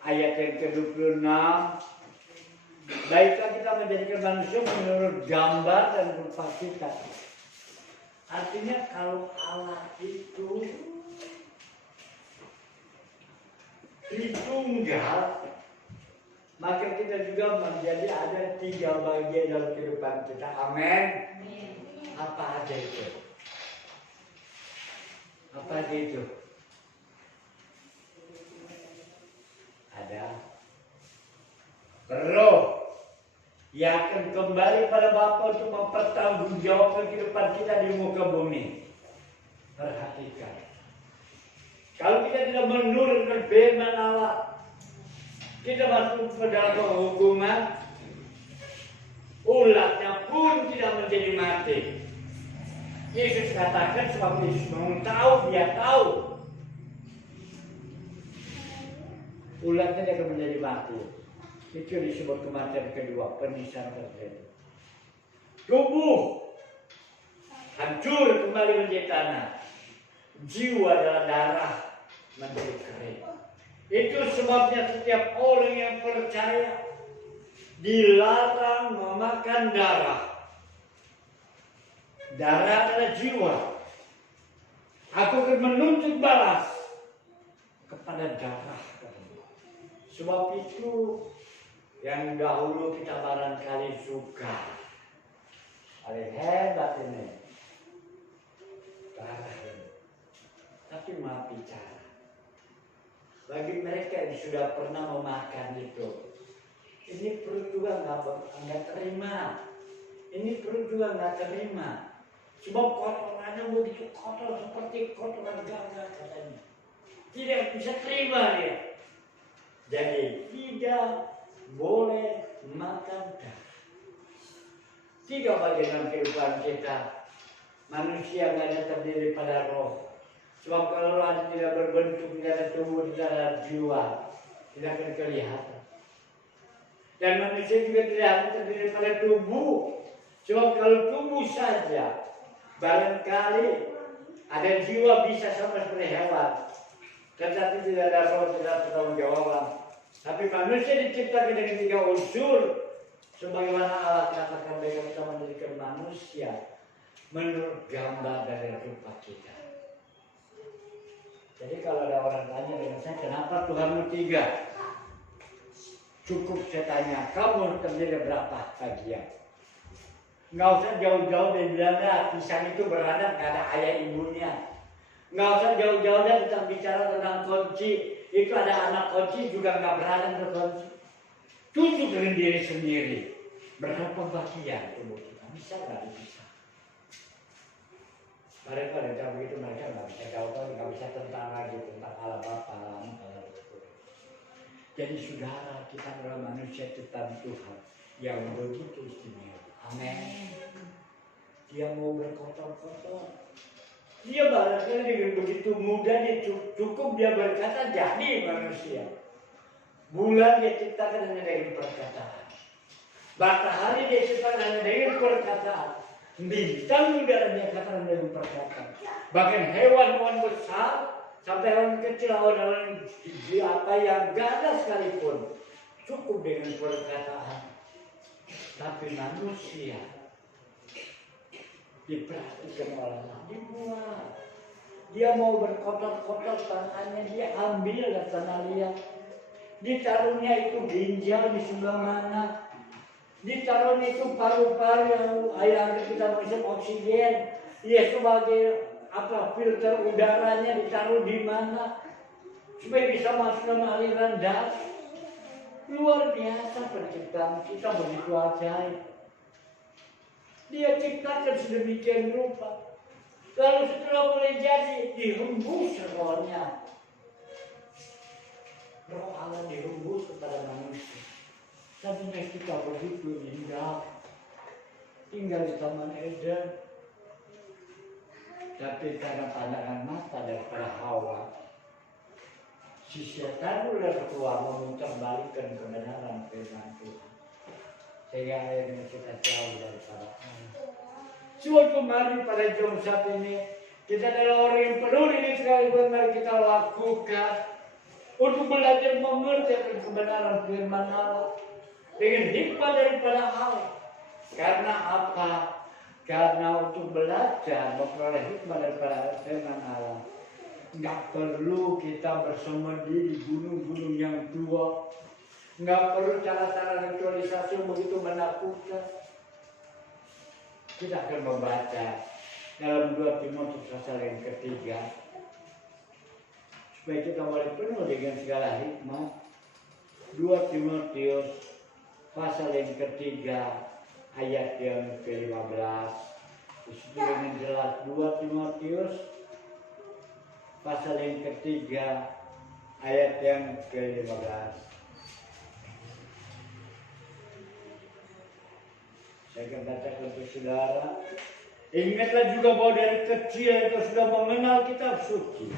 Ayat yang ke-26. Baiklah kita menjadikan manusia menurut gambar dan rupa kita. Artinya kalau Allah itu Tritunggal, maka kita juga menjadi ada 3 bagian dalam kehidupan kita. Amin. Apa aja itu? Apa aja itu? Ada Roh yang akan kembali pada Bapa untuk mempertanggungjawabkan kehidupan kita di muka bumi. Perhatikan. Kalau kita tidak menurunkan firman Allah, kita masuk ke dalam penghukuman, ulatnya pun tidak menjadi mati. Yesus katakan sebab Yesus mau tahu, dia tahu. Ulatnya tidak akan menjadi mati. Itu disebut kematian kedua, penisahan terjadi. Tubuh hancur kembali menjadi tanah. Jiwa adalah darah menjadi kering. Itu sebabnya setiap orang yang percaya dilarang memakan darah. Darah adalah jiwa. Aku akan menuntut balas kepada darah. Sebab itu yang dahulu kita barangkali suka. Paling hebat ini. Darah ini. Tapi maaf bicara. Bagi mereka yang sudah pernah memakan itu, ini perut juga nggak terima. Ini perut juga nggak terima. Sebab kotorannya begitu kotor seperti kotoran gagak katanya. Tidak bisa terima dia. Jadi tidak boleh makan darah. 3 bagian dalam kehidupan kita. Manusia nggak ada terdiri pada roh. Sebab kalau roh tidak berbentuk, tidak ada tubuh, tidak ada jiwa, tidak akan kelihatan. Dan manusia juga tidak hanya terdiri pada tubuh. Sebab kalau tubuh saja, barangkali ada jiwa bisa sama seperti hewan, tetapi tidak ada roh, tidak bertanggung jawab. Tapi manusia diciptakan dengan 3 unsur, sebagaimana Allah katakan bahwa kita menjadikan manusia menurut gambar dari rupa kita. Jadi kalau ada orang tanya dengan saya, kenapa Tuhanmu 3? Cukup saya tanya, kamu terdiri berapa bagian? Nggak usah jauh-jauh dari bilangnya pisang itu beranak, nggak ada ayah ibunya. Nggak usah jauh-jauh dari kita bicara tentang kunci, itu ada anak kunci juga nggak beranak berkunci. Tunjuk dengan diri sendiri, berapa bagian tubuh kita, bisa nggak bisa? Mereka ada begitu, mereka nggak bisa jauh-jauh, nggak bisa tentang lagi tentang alam Bapa, alam Tuhan. Jadi saudara, kita adalah manusia ciptaan Tuhan yang begitu istimewa. Amin. Dia mau berkotor-kotor. Dia barangkali dengan begitu mudah dia cukup dia berkata jadi manusia. Bulan dia ciptakan hanya dengan perkataan. Matahari dia ciptakan hanya dengan perkataan. Bintang udara dia katakan dengan perkataan. Bahkan hewan-hewan besar sampai hewan kecil, hewan apa yang gak ada sekalipun cukup dengan perkataan. Tapi manusia diperhatikan oleh Allah, dibuat. Dia mau berkotor-kotor tangannya, dia ambil dari tanah liat. Ditaruhnya itu ginjal di sebelah mana. Ditaruhnya itu paru-paru yang kita masuk oksigen. Dia sebagai filter udaranya ditaruh di mana supaya bisa masuk ke aliran darah. Luar biasa penciptaan kita, begitu ajaib. Dia ciptakan sedemikian rupa. Lalu setelah boleh jadi, dihembus rohnya. Roh Allah dihembus kepada manusia. Tadinya kita begitu indah, tinggal di Taman Eden. Tapi karena pandangan mata daripada Hawa, si setan udah keluar memutarbalikkan kebenaran firman Tuhan. Sehingga akhirnya kita jauh daripada Allah. Suatu mari pada jam saat ini, kita adalah orang yang perlu ini sekali benar kita lakukan untuk belajar mengerti kebenaran firman Allah dengan hikmah daripada Allah. Karena apa? Karena untuk belajar memperoleh hikmah daripada firman Allah, nggak perlu kita bersemedi di gunung-gunung yang tua. Nggak perlu cara-cara ritualisasi yang begitu menakutkan. Kita akan membaca dalam 2 Timotius pasal yang ketiga. Supaya kita boleh penuh dengan segala hikmah. 2 Timotius pasal yang ketiga ayat yang ke-15. Disitu dengan jelas 2 Timotius pasal yang ketiga ayat yang ke-15. Saya akan bacakan untuk saudara. Ingatlah juga bahwa dari kecil engkau sudah mengenal kitab suci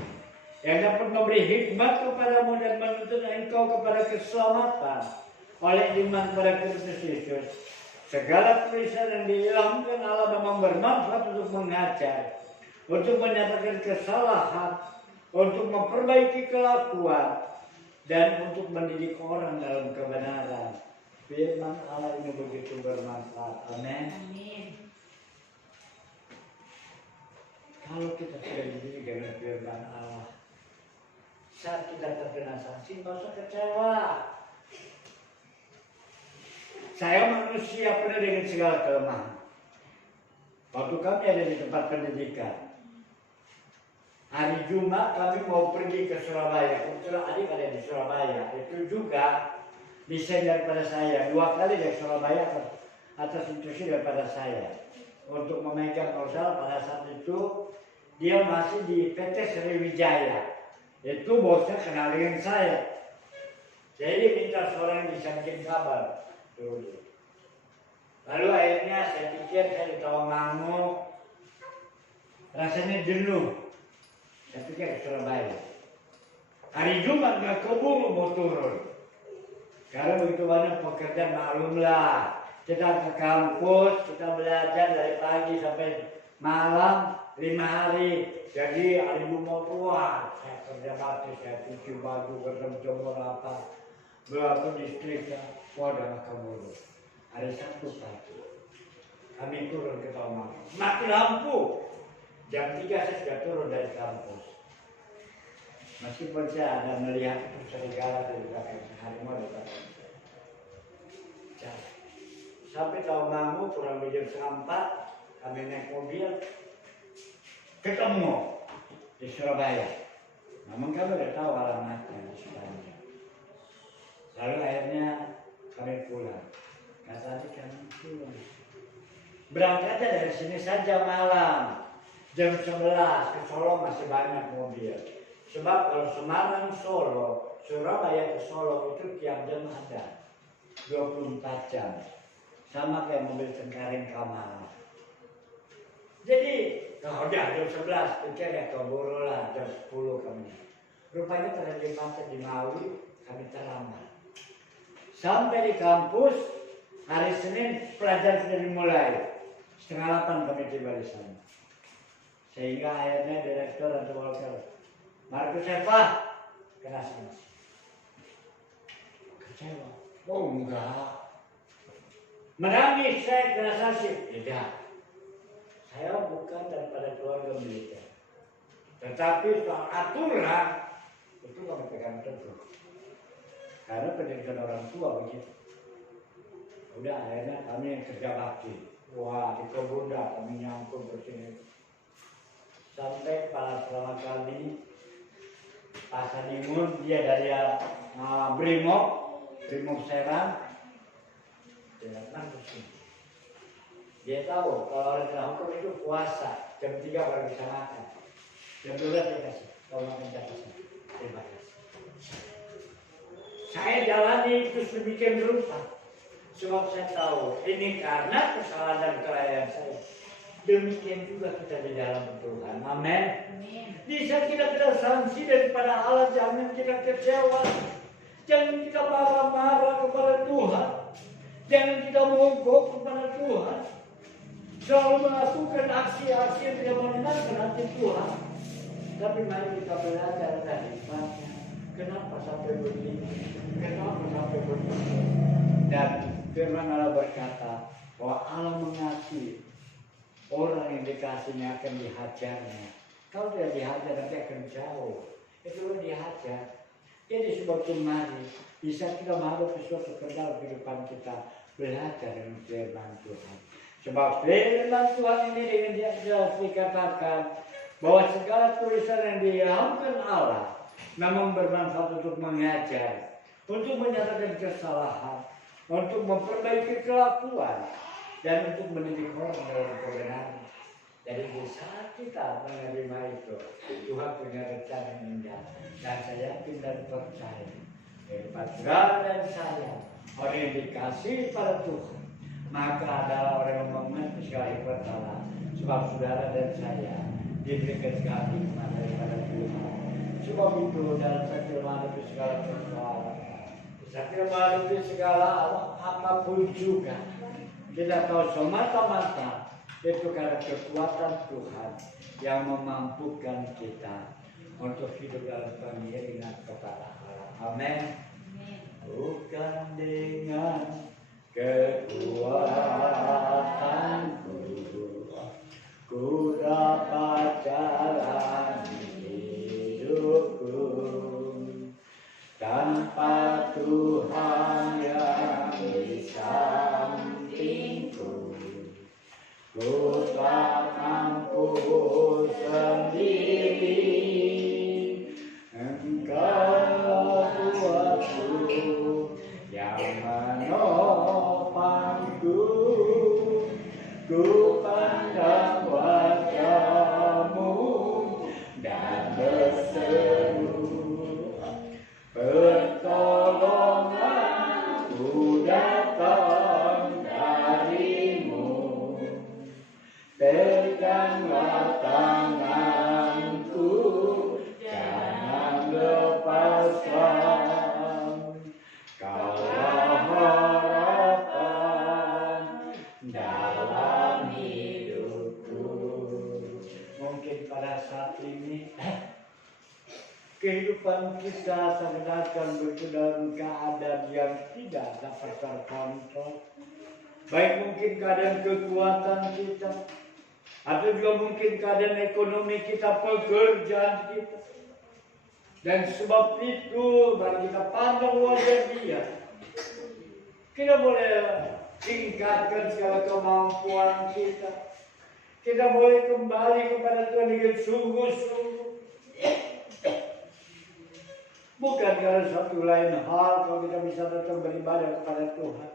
yang dapat memberi hikmat kepadamu dan menuntun engkau kepada keselamatan oleh iman pada Kristus Yesus. Segala tulisan yang diilhamkan Allah memang bermanfaat untuk mengajar, untuk menyatakan kesalahan, untuk memperbaiki kelakuan, dan untuk mendidik orang dalam kebenaran. Firman Allah ini begitu bermanfaat. Amin. Kalau kita sudah dididik dengan firman Allah, saat kita terkena sanksi, nggak usah kecewa. Saya manusia penuh dengan segala kelemahan. Waktu kami ada di tempat pendidikan, hari Jumat kami mau pergi ke Surabaya. Kebetulan adik ada di Surabaya. Itu juga desain daripada saya. 2 kali dari Surabaya atas instruksi daripada saya. Untuk memegang usaha pada saat itu, dia masih di PT Sriwijaya. Itu bosnya kenal dengan saya. Jadi minta seorang yang bisa bikin kabar. Dulu. Lalu akhirnya saya pikir saya di Tawangmangu, rasanya jenuh. Saya pikir ke Surabaya. Hari Jumat nggak keburu mau turun. Karena begitu banyak pekerjaan, maklumlah Kita ke kampus, kita belajar dari pagi sampai malam 5 hari. Jadi hari mau keluar, saya kerja bakti, saya cuci baju, berjemur apa, berapa distrik, udah keburu. Hari Sabtu pagi, kami turun ke Tomang, mati lampu. Jam 3 saya sudah turun dari kampus. Meskipun saya ada melihat serigala dari belakang, harimau di belakang. Sampai Tomang kurang lebih jam 4, kami naik mobil, ketemu di Surabaya. Namun kami udah tahu alamatnya di Surabaya. Lalu akhirnya kami pulang. Kata adik kami pulang. Berangkatnya dari sini saja malam. Jam 11 ke Solo masih banyak mobil. Sebab kalau Semarang Solo, Surabaya ke Solo itu tiap jam ada 24 jam. Sama kayak mobil Cengkareng Kamal. Jadi, udah jam 11, pikir ya keburu lah, jam 10 kami. Rupanya terjadi macet di Maui, kami terlambat. Sampai di kampus, hari Senin pelajaran sudah dimulai. 7:30 kami tiba di sana. Sehingga akhirnya direktur atau Walker, Markus Eva, kena sanksi. Kecewa. Oh enggak. Menangis saya kena sanksi. Tidak. Saya bukan daripada keluarga militer. Tetapi soal aturan itu kami pegang teguh. Karena pendidikan orang tua begitu. Udah akhirnya kami yang kerja bakti. Wah di Kebunda kami nyangkut bersini. Sampai kepala selama kami Pak Sanimun, dia dari Brimob Serang. Dia datang ke sini. Dia tahu kalau orang kena hukum itu puasa, jam 3 baru bisa makan. Jam 12 dia kasih, kalau makan jam 1. Terima kasih. Saya jalani itu sedemikian rupa. Sebab saya tahu, ini karena kesalahan dan kelalaian saya. Demikian juga kita di dalam Tuhan. Amin. Bisa kita kena sanksi daripada Allah, jangan kita kecewa. Jangan kita marah-marah kepada Tuhan. Jangan kita mogok kepada Tuhan. Selalu melakukan aksi-aksi yang tidak menyenangkan hati Tuhan. Tapi mari kita belajar dari hikmatnya. Kenapa sampai begini? Kenapa sampai begini? Dan firman Allah berkata bahwa Allah mengasihi orang yang dikasihnya akan dihajarnya. Kalau tidak dihajar nanti akan jauh. Itu dihajar. Jadi sebab itu mari bisa kita masuk ke suatu kendal kehidupan kita, belajar dengan firman Tuhan. Sebab firman Tuhan ini dengan jelas dikatakan bahwa segala tulisan yang diilhamkan Allah namun bermanfaat untuk mengajar, untuk menyatakan kesalahan, untuk memperbaiki kelakuan, dan untuk mendidik orang dalam kebenaran. Jadi di saat kita menerima itu, Tuhan punya rencana yang indah. Dan saya yakin dan percaya, Saudara dan saya, orang yang dikasih pada Tuhan, maka adalah orang yang mengerti segala hikmat Allah. Sebab saudara dan saya diberikan segala hikmat daripada Tuhan. Sebab itu dalam firman itu segala persoalan, firman itu segala apapun juga, kita tahu semata-mata itu karena kekuatan Tuhan yang memampukan kita untuk hidup dalam pengiringan kepada Allah. Amin. Bukan dengan kekuatanku ku dapat jalani hidupku tanpa Tuhan yang di sampingku. Ku tak mampu sendiri, Engkau Tuhanku yang kehidupan kita seakan-akan dalam keadaan yang tidak dapat terkontrol. Baik mungkin keadaan kekuatan kita, atau juga mungkin keadaan ekonomi kita, pekerjaan kita. Dan sebab itu, mari kita pandang wajah Dia. Kita boleh tingkatkan segala kemampuan kita. Kita boleh kembali kepada Tuhan dengan sungguh-sungguh. Bukan karena satu lain hal kalau kita bisa datang beribadah kepada Tuhan,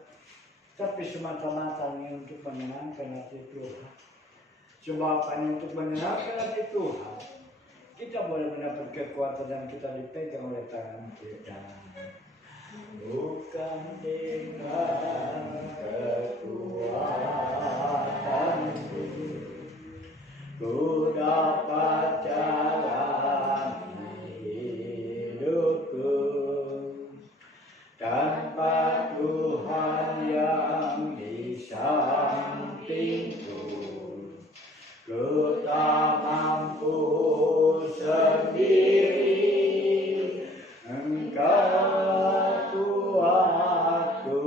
tapi semata-mata untuk menyenangkan hati Tuhan. Sebab hanya untuk menyenangkan hati Tuhan, kita boleh mendapat kekuatan dan kita dipegang oleh tangan kita. Bukan dengan kekuatanku ku dapat jalani hidupku, tanpa Tuhan yang di sampingku ku tak mampu sendiri. Engkau Tuhanku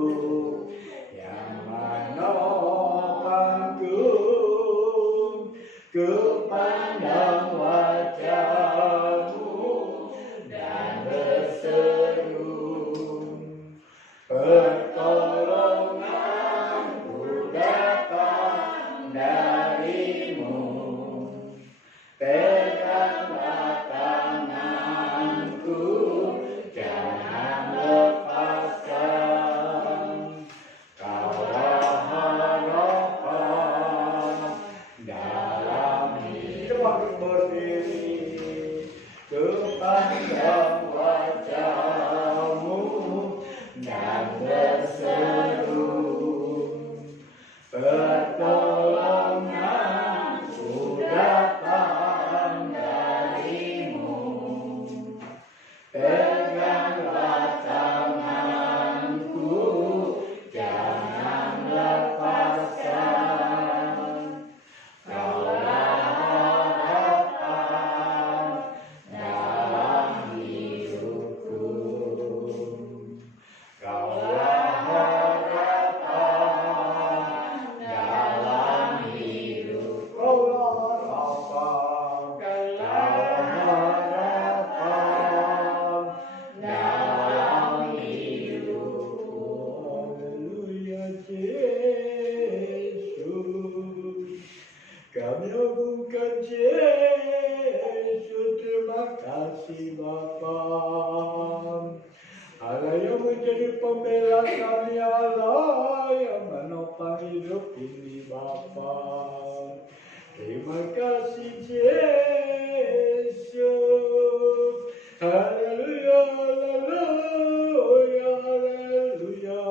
yang menopangku, ku pandang wajah-Mu dan berseru, pertolonganku datang dari-Mu. Peganglah tanganku, jangan lepaskan. Kaulah harapan dalam hidup berdiri, kepandang wajah-Mu dan berseru, pertolonganku datang dari-Mu. Peganglah tanganku, jangan lepaskan. Kaulah harapan dalam hidupku. Kaulah harapan dalam hidup. Kaulah harapan. Kaulah harapan dalam hidupku. Haleluya Yesus. Kami agungkan Yesus. Terima kasih Bapa. Allah yang menjadi pembela kami, Allah yang menopang hidup ini Bapa. Terima kasih Yesus. Haleluya, haleluya, haleluya.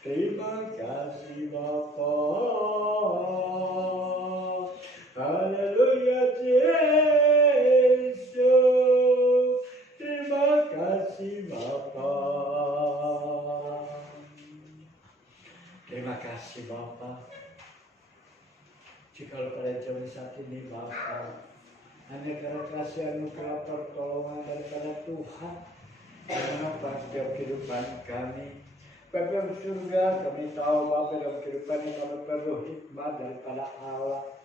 Terima kasih Bapa. Haleluya Yesus. Terima kasih Bapa. Terima kasih Bapa. Jikalau pada zaman saat ini Bapa, hanya karena kasih anugerah pertolongan daripada Tuhan yang menopang setiap kehidupan kami. Bapa yang surga, kami tahu Bapa dalam kehidupan ini kami perlu hikmat daripada Allah.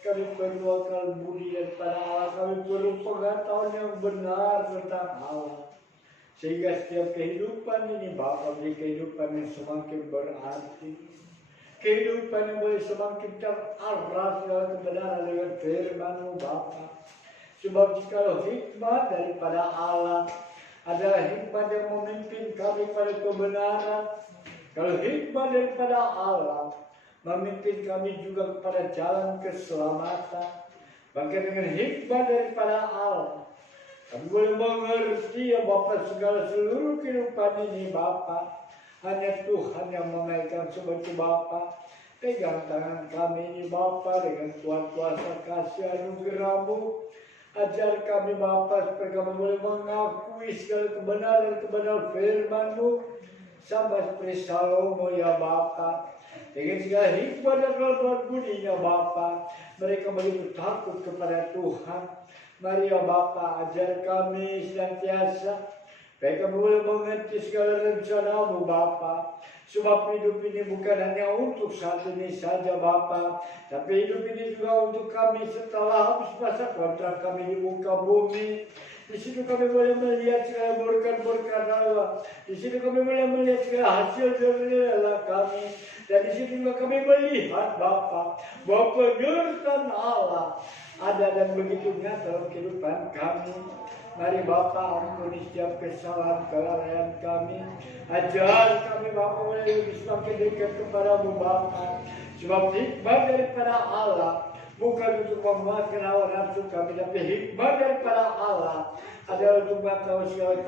Kami perlu akal budi daripada Allah. Kami perlu pengetahuan yang benar tentang Allah. Sehingga setiap kehidupan ini Bapa menjadi kehidupan yang semakin berarti. Kehidupan yang boleh semakin terarah segala kebenaran dengan firman-Mu Bapa. Sebab jikalau hikmat daripada Allah adalah hikmat yang memimpin kami pada kebenaran, kalau hikmat daripada Allah memimpin kami juga kepada jalan keselamatan, maka dengan hikmat daripada Allah kami boleh mengerti ya Bapa segala seluruh kehidupan ini Bapa. Hanya Tuhan yang memegang seperti Bapa. Pegang tangan kami ini Bapa dengan Tuhan kuasa kasih anugerah-Mu. Ajar kami Bapa supaya kami boleh mengakui segala kebenaran firman-Mu. Sampai seperti Salomo ya Bapa. Dengan segala hikmat dan kelebihan budinya Bapa. Mereka boleh takut kepada Tuhan. Mari ya Bapa, ajar kami senantiasa supaya kami boleh mengerti segala rencana-Mu Bapa. Sebab hidup ini bukan hanya untuk saat ini saja Bapa, tapi hidup ini juga untuk kami setelah habis masa kontrak kami di muka bumi. Di situ kami boleh melihat segala berkat-berkat Allah. Di situ kami boleh melihat segala hasil dari Allah kami. Dan di situ juga kami melihat Bapa bahwa penyertaan Allah ada dan begitu nyata dalam kehidupan kami. Mari Bapa, ampuni setiap kesalahan kelalaian kami. Ajar kami Bapa boleh lebih semakin dekat kepada-Mu Bapa. Sebab hikmat daripada Allah bukan untuk memuaskan hawa nafsu kami, tapi hikmat daripada Allah adalah untuk mengetahui segala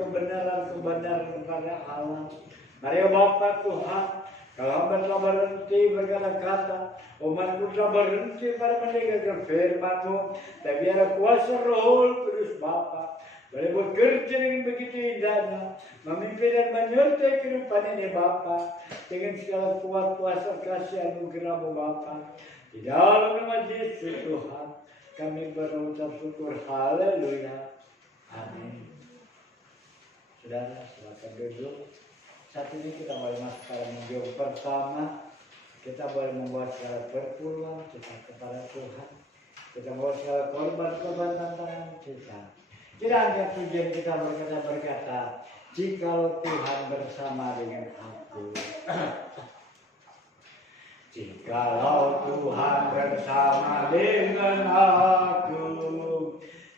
kebenaran kepada Allah. Mari ya Bapa Tuhan, kalau hamba telah berhenti berkata-kata, umatku telah berhenti pada mendengarkan firman-Mu, dan biar kuasa Roh Kudus Bapa boleh bekerja dengan begitu indahnya, memimpin dan menyertai kehidupan ini Bapa, dengan segala kuat kuasa kasih anugerah-Mu Bapa. Di dalam nama Yesus Tuhan, kami berucap syukur. Haleluya. Amin. Saudara, silakan duduk. Saat ini kita boleh masuk pada minggu pertama. Kita boleh membuat segala perpuluhan kita kepada Tuhan. Kita membuat segala korban-korban tantangan kita. Kita angkat tujuan kita berkata, jikalau Tuhan bersama dengan aku. Jikalau Tuhan bersama dengan aku,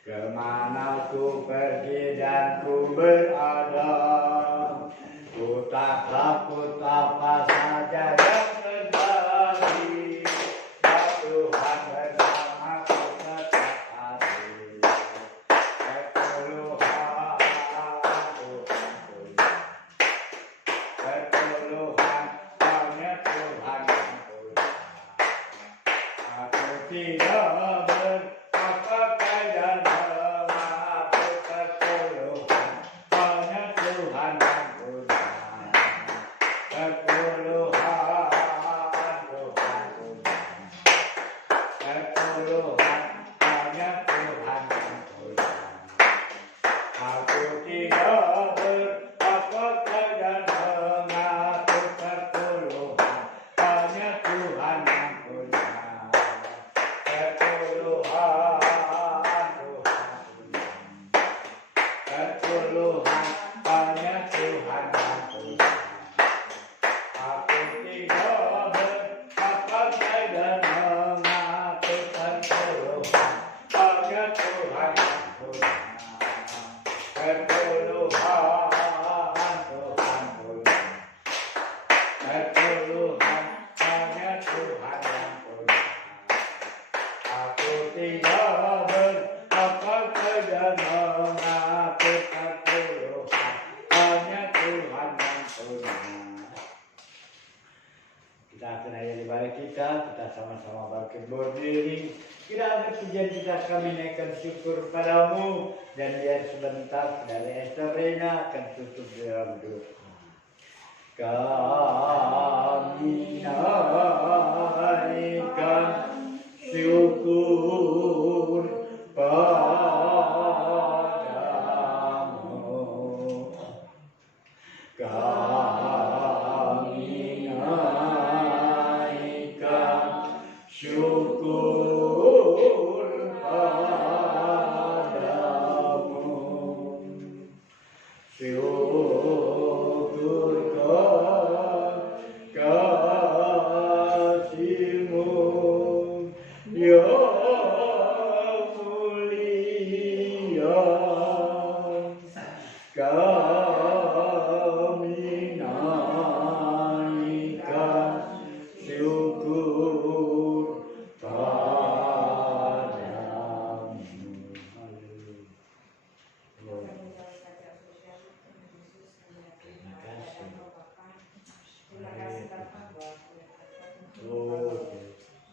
kemana ku pergi dan ku berada, ku tak takut apa saja yang terjadi. Ya Tuhan bersamaku setiap hari. Pertolongan hanya Tuhan yang punya. Aku tidak berapa-apa dan mengaku pertolongan hanya Tuhan yang punya. Pertolongan Tuhan punya. Pertolongan hanya Tuhan yang punya. Aku tidak berapa-apa dan mengaku pertolongan hanya Tuhan yang punya. Pertolongan Tuhan punya. Pertolongan hanya Tuhan yang punya. Aku tidak berapa-apa dan mengaku pertolongan hanya Tuhan yang punya. Pertolongan Tuhan punya. Pertolongan hanya Tuhan yang punya. Aku tidak berapa-apa dan mengaku pertolongan hanya Tuhan yang punya. Kita akan ayat di balik kita sama-sama bangkit berdiri. Kita angkat pujian kita, kami naikkan syukur padamu, dan biar sebentar dari Estorena akan tutup dalam doa. Kami naikkan syukur padamu. Kami naikkan syukur padamu. Syukurkan kasih-Mu yang mulia. Kami naikkan syukur padamu. Terima kasih Bapak buat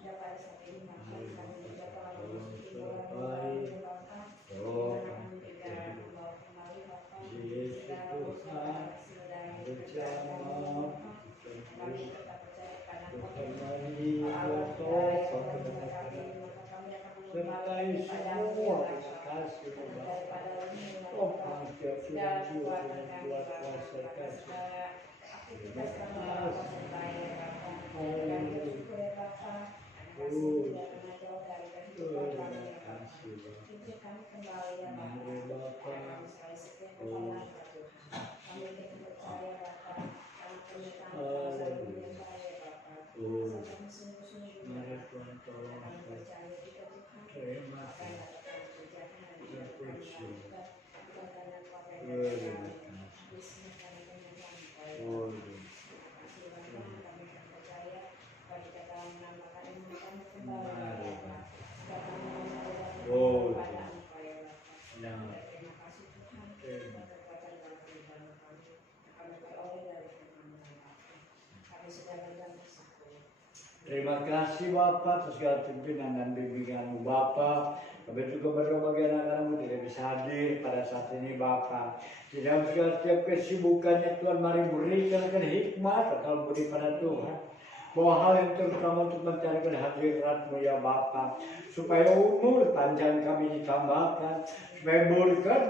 dapat saat ini kami dapat kembali Bapak. Kami tidak membawa kembali Bapak. Segala usaha hasil dari kerjaan kami tetap percaya pada Allah. Allah kami akan kembali pada kasih Bapa. daripada ini Oh, pangkat dan Tuhan, kuatkan kami buat Bapa, kuasa Bapa, kasih. segala aktivitas kami Bapa sertai ya Bapa. Kami bersyukur ya Bapa, karena kasih tidak pernah jauh dari kehidupan kami ya Bapa. Tuntun kami kembali ya Bapa, karena kami selalu setia kepada Tuhan. Kami ingin percaya Bapa, kami permintaan kami selalu menyembah ya Bapa. Asal kami sungguh-sungguh ya Bapa, karena kami percaya kita Tuhan Terima akan kasih. melakukan pekerjaan dan hidup kami lakukan. Bukan karena kuasa yang Terima dari kami, kasih. tapi semua karena kemuliaan Engkau ya Oh, Bapa. Terima kasih Bapa, kami akan percaya bahwa di dalam nama kami kami kembali ya Bapa. Jika kami mau berdoa Oh, kepada Engkau ya Bapa. Ya. Terima kasih Tuhan, dan kekuatan dalam kehidupan kami yang kami peroleh dari firman-Mu ya Bapa. Kami sudah berdoa bersyukur. Terima kasih Bapak atas segala pimpinan dan bimbingan-Mu Bapak. Kami juga berdoa bagi anak-anak-Mu tidak bisa hadir pada saat ini Bapak. Di dalam segala setiap kesibukannya Tuhan, mari berikan hikmat atau budi pada Tuhan. Bahwa hal yang terutama untuk mencari kehadirat-Mu ya Bapak. Supaya umur panjang kami ditambahkan. Supaya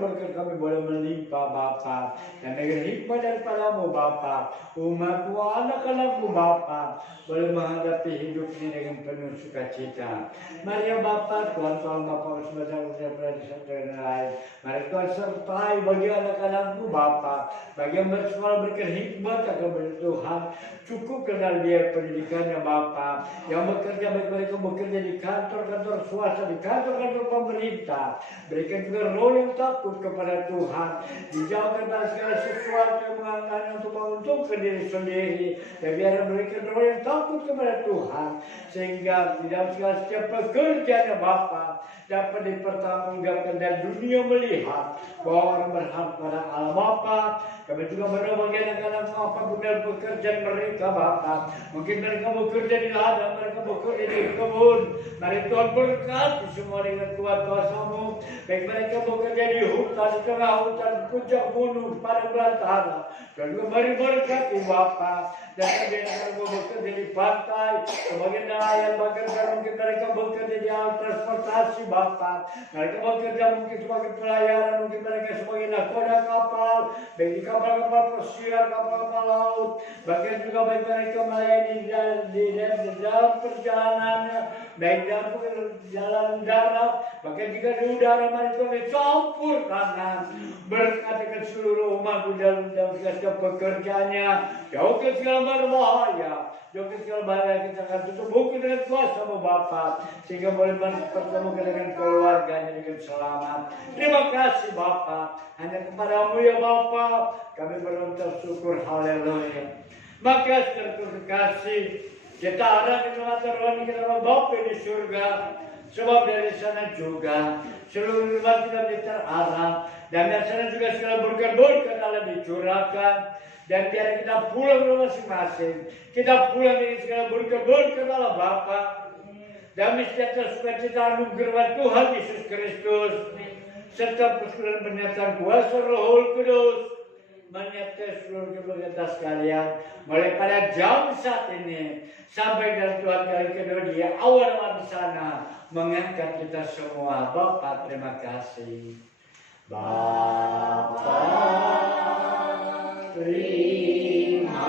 berkat kami boleh melimpah Bapak. Dan dengan hikmat daripada-Mu Bapak. Umat-Mu, anak-anak-Mu Bapak. Boleh menghadapi hidup ini dengan penuh sukacita. Mari ya Bapak, Tuhan tolong Bapak sebentar berada di satu yang lain. Mari Tuhan sertai bagi anak-anak-Mu Bapak. Bagi yang bersekolah berikan hikmat akan Tuhan. Cukup kenal biaya pendidikannya Bapak. Yang bekerja baik mereka bekerja di kantor-kantor swasta, di kantor-kantor pemerintah. Berikan juga roh yang takut kepada Tuhan. Dijauhkan dari segala sesuatu yang mengangkatnya untuk menguntungkan diri sendiri. Dan biar berikan roh yang takut kepada Tuhan. Sehingga di dalam segala setiap pekerjaannya Bapak dapat dipertanggungjawabkan dan dunia melihat bahwa orang berhak pada Allah Bapa. Kami juga berdoa bagi anak-anak Bapak benar pekerjaan mereka Bapak. Mungkin mereka bekerja di ladang, mereka bekerja di kebun. Mari Tuhan berkati semua dengan kuat kuasa-Mu. Baik mereka bekerja di hutan, di tengah hutan, puncak gunung, pada belantara. Dan juga mari berkati Bapak. Dan mereka bekerja di pantai, sebagai nelayan, bahkan mungkin mereka bekerja di alat transportasi Bapak. Mereka bekerja mungkin sebagai pelayaran, mungkin mereka sebagai nakoda kapal, baik di kapal-kapal pesiar, kapal-kapal laut. Bahkan juga baik mereka melayani di dalam perjalanannya, baik dalam jalan darat, bahkan juga di udara. Mari Tuhan campur tangan, berkatikan seluruh umat dalam segala pekerjaannya, jauhkan segala berbahaya, jauhkan segala bahaya. Kita akan tutup buku dengan kuasa-Mu Bapa, sehingga boleh bertemu dengan keluarganya dengan selamat. Terima kasih Bapa, hanya kepada-Mu ya Bapa kami berdoa syukur. Haleluya. Maka terkasih, kita harap di mata rohani kita Bapa di surga. Sebab dari sana juga seluruh umat kita terarah, dan dari sana juga segala berkat-berkat Allah dicurahkan. Dan biar kita pulang ke masing-masing, kita pulang dengan segala berkat-berkat Allah Bapa. Damai sejahtera sukacita anugerah Tuhan Yesus Kristus, serta persekutuan penyertaan kuasa Roh Kudus menyertai seluruh kita sekalian, mulai pada jam saat ini sampai dan Tuhan kali kedua di awal di sana mengangkat kita semua. Bapa terima kasih. Bapa terima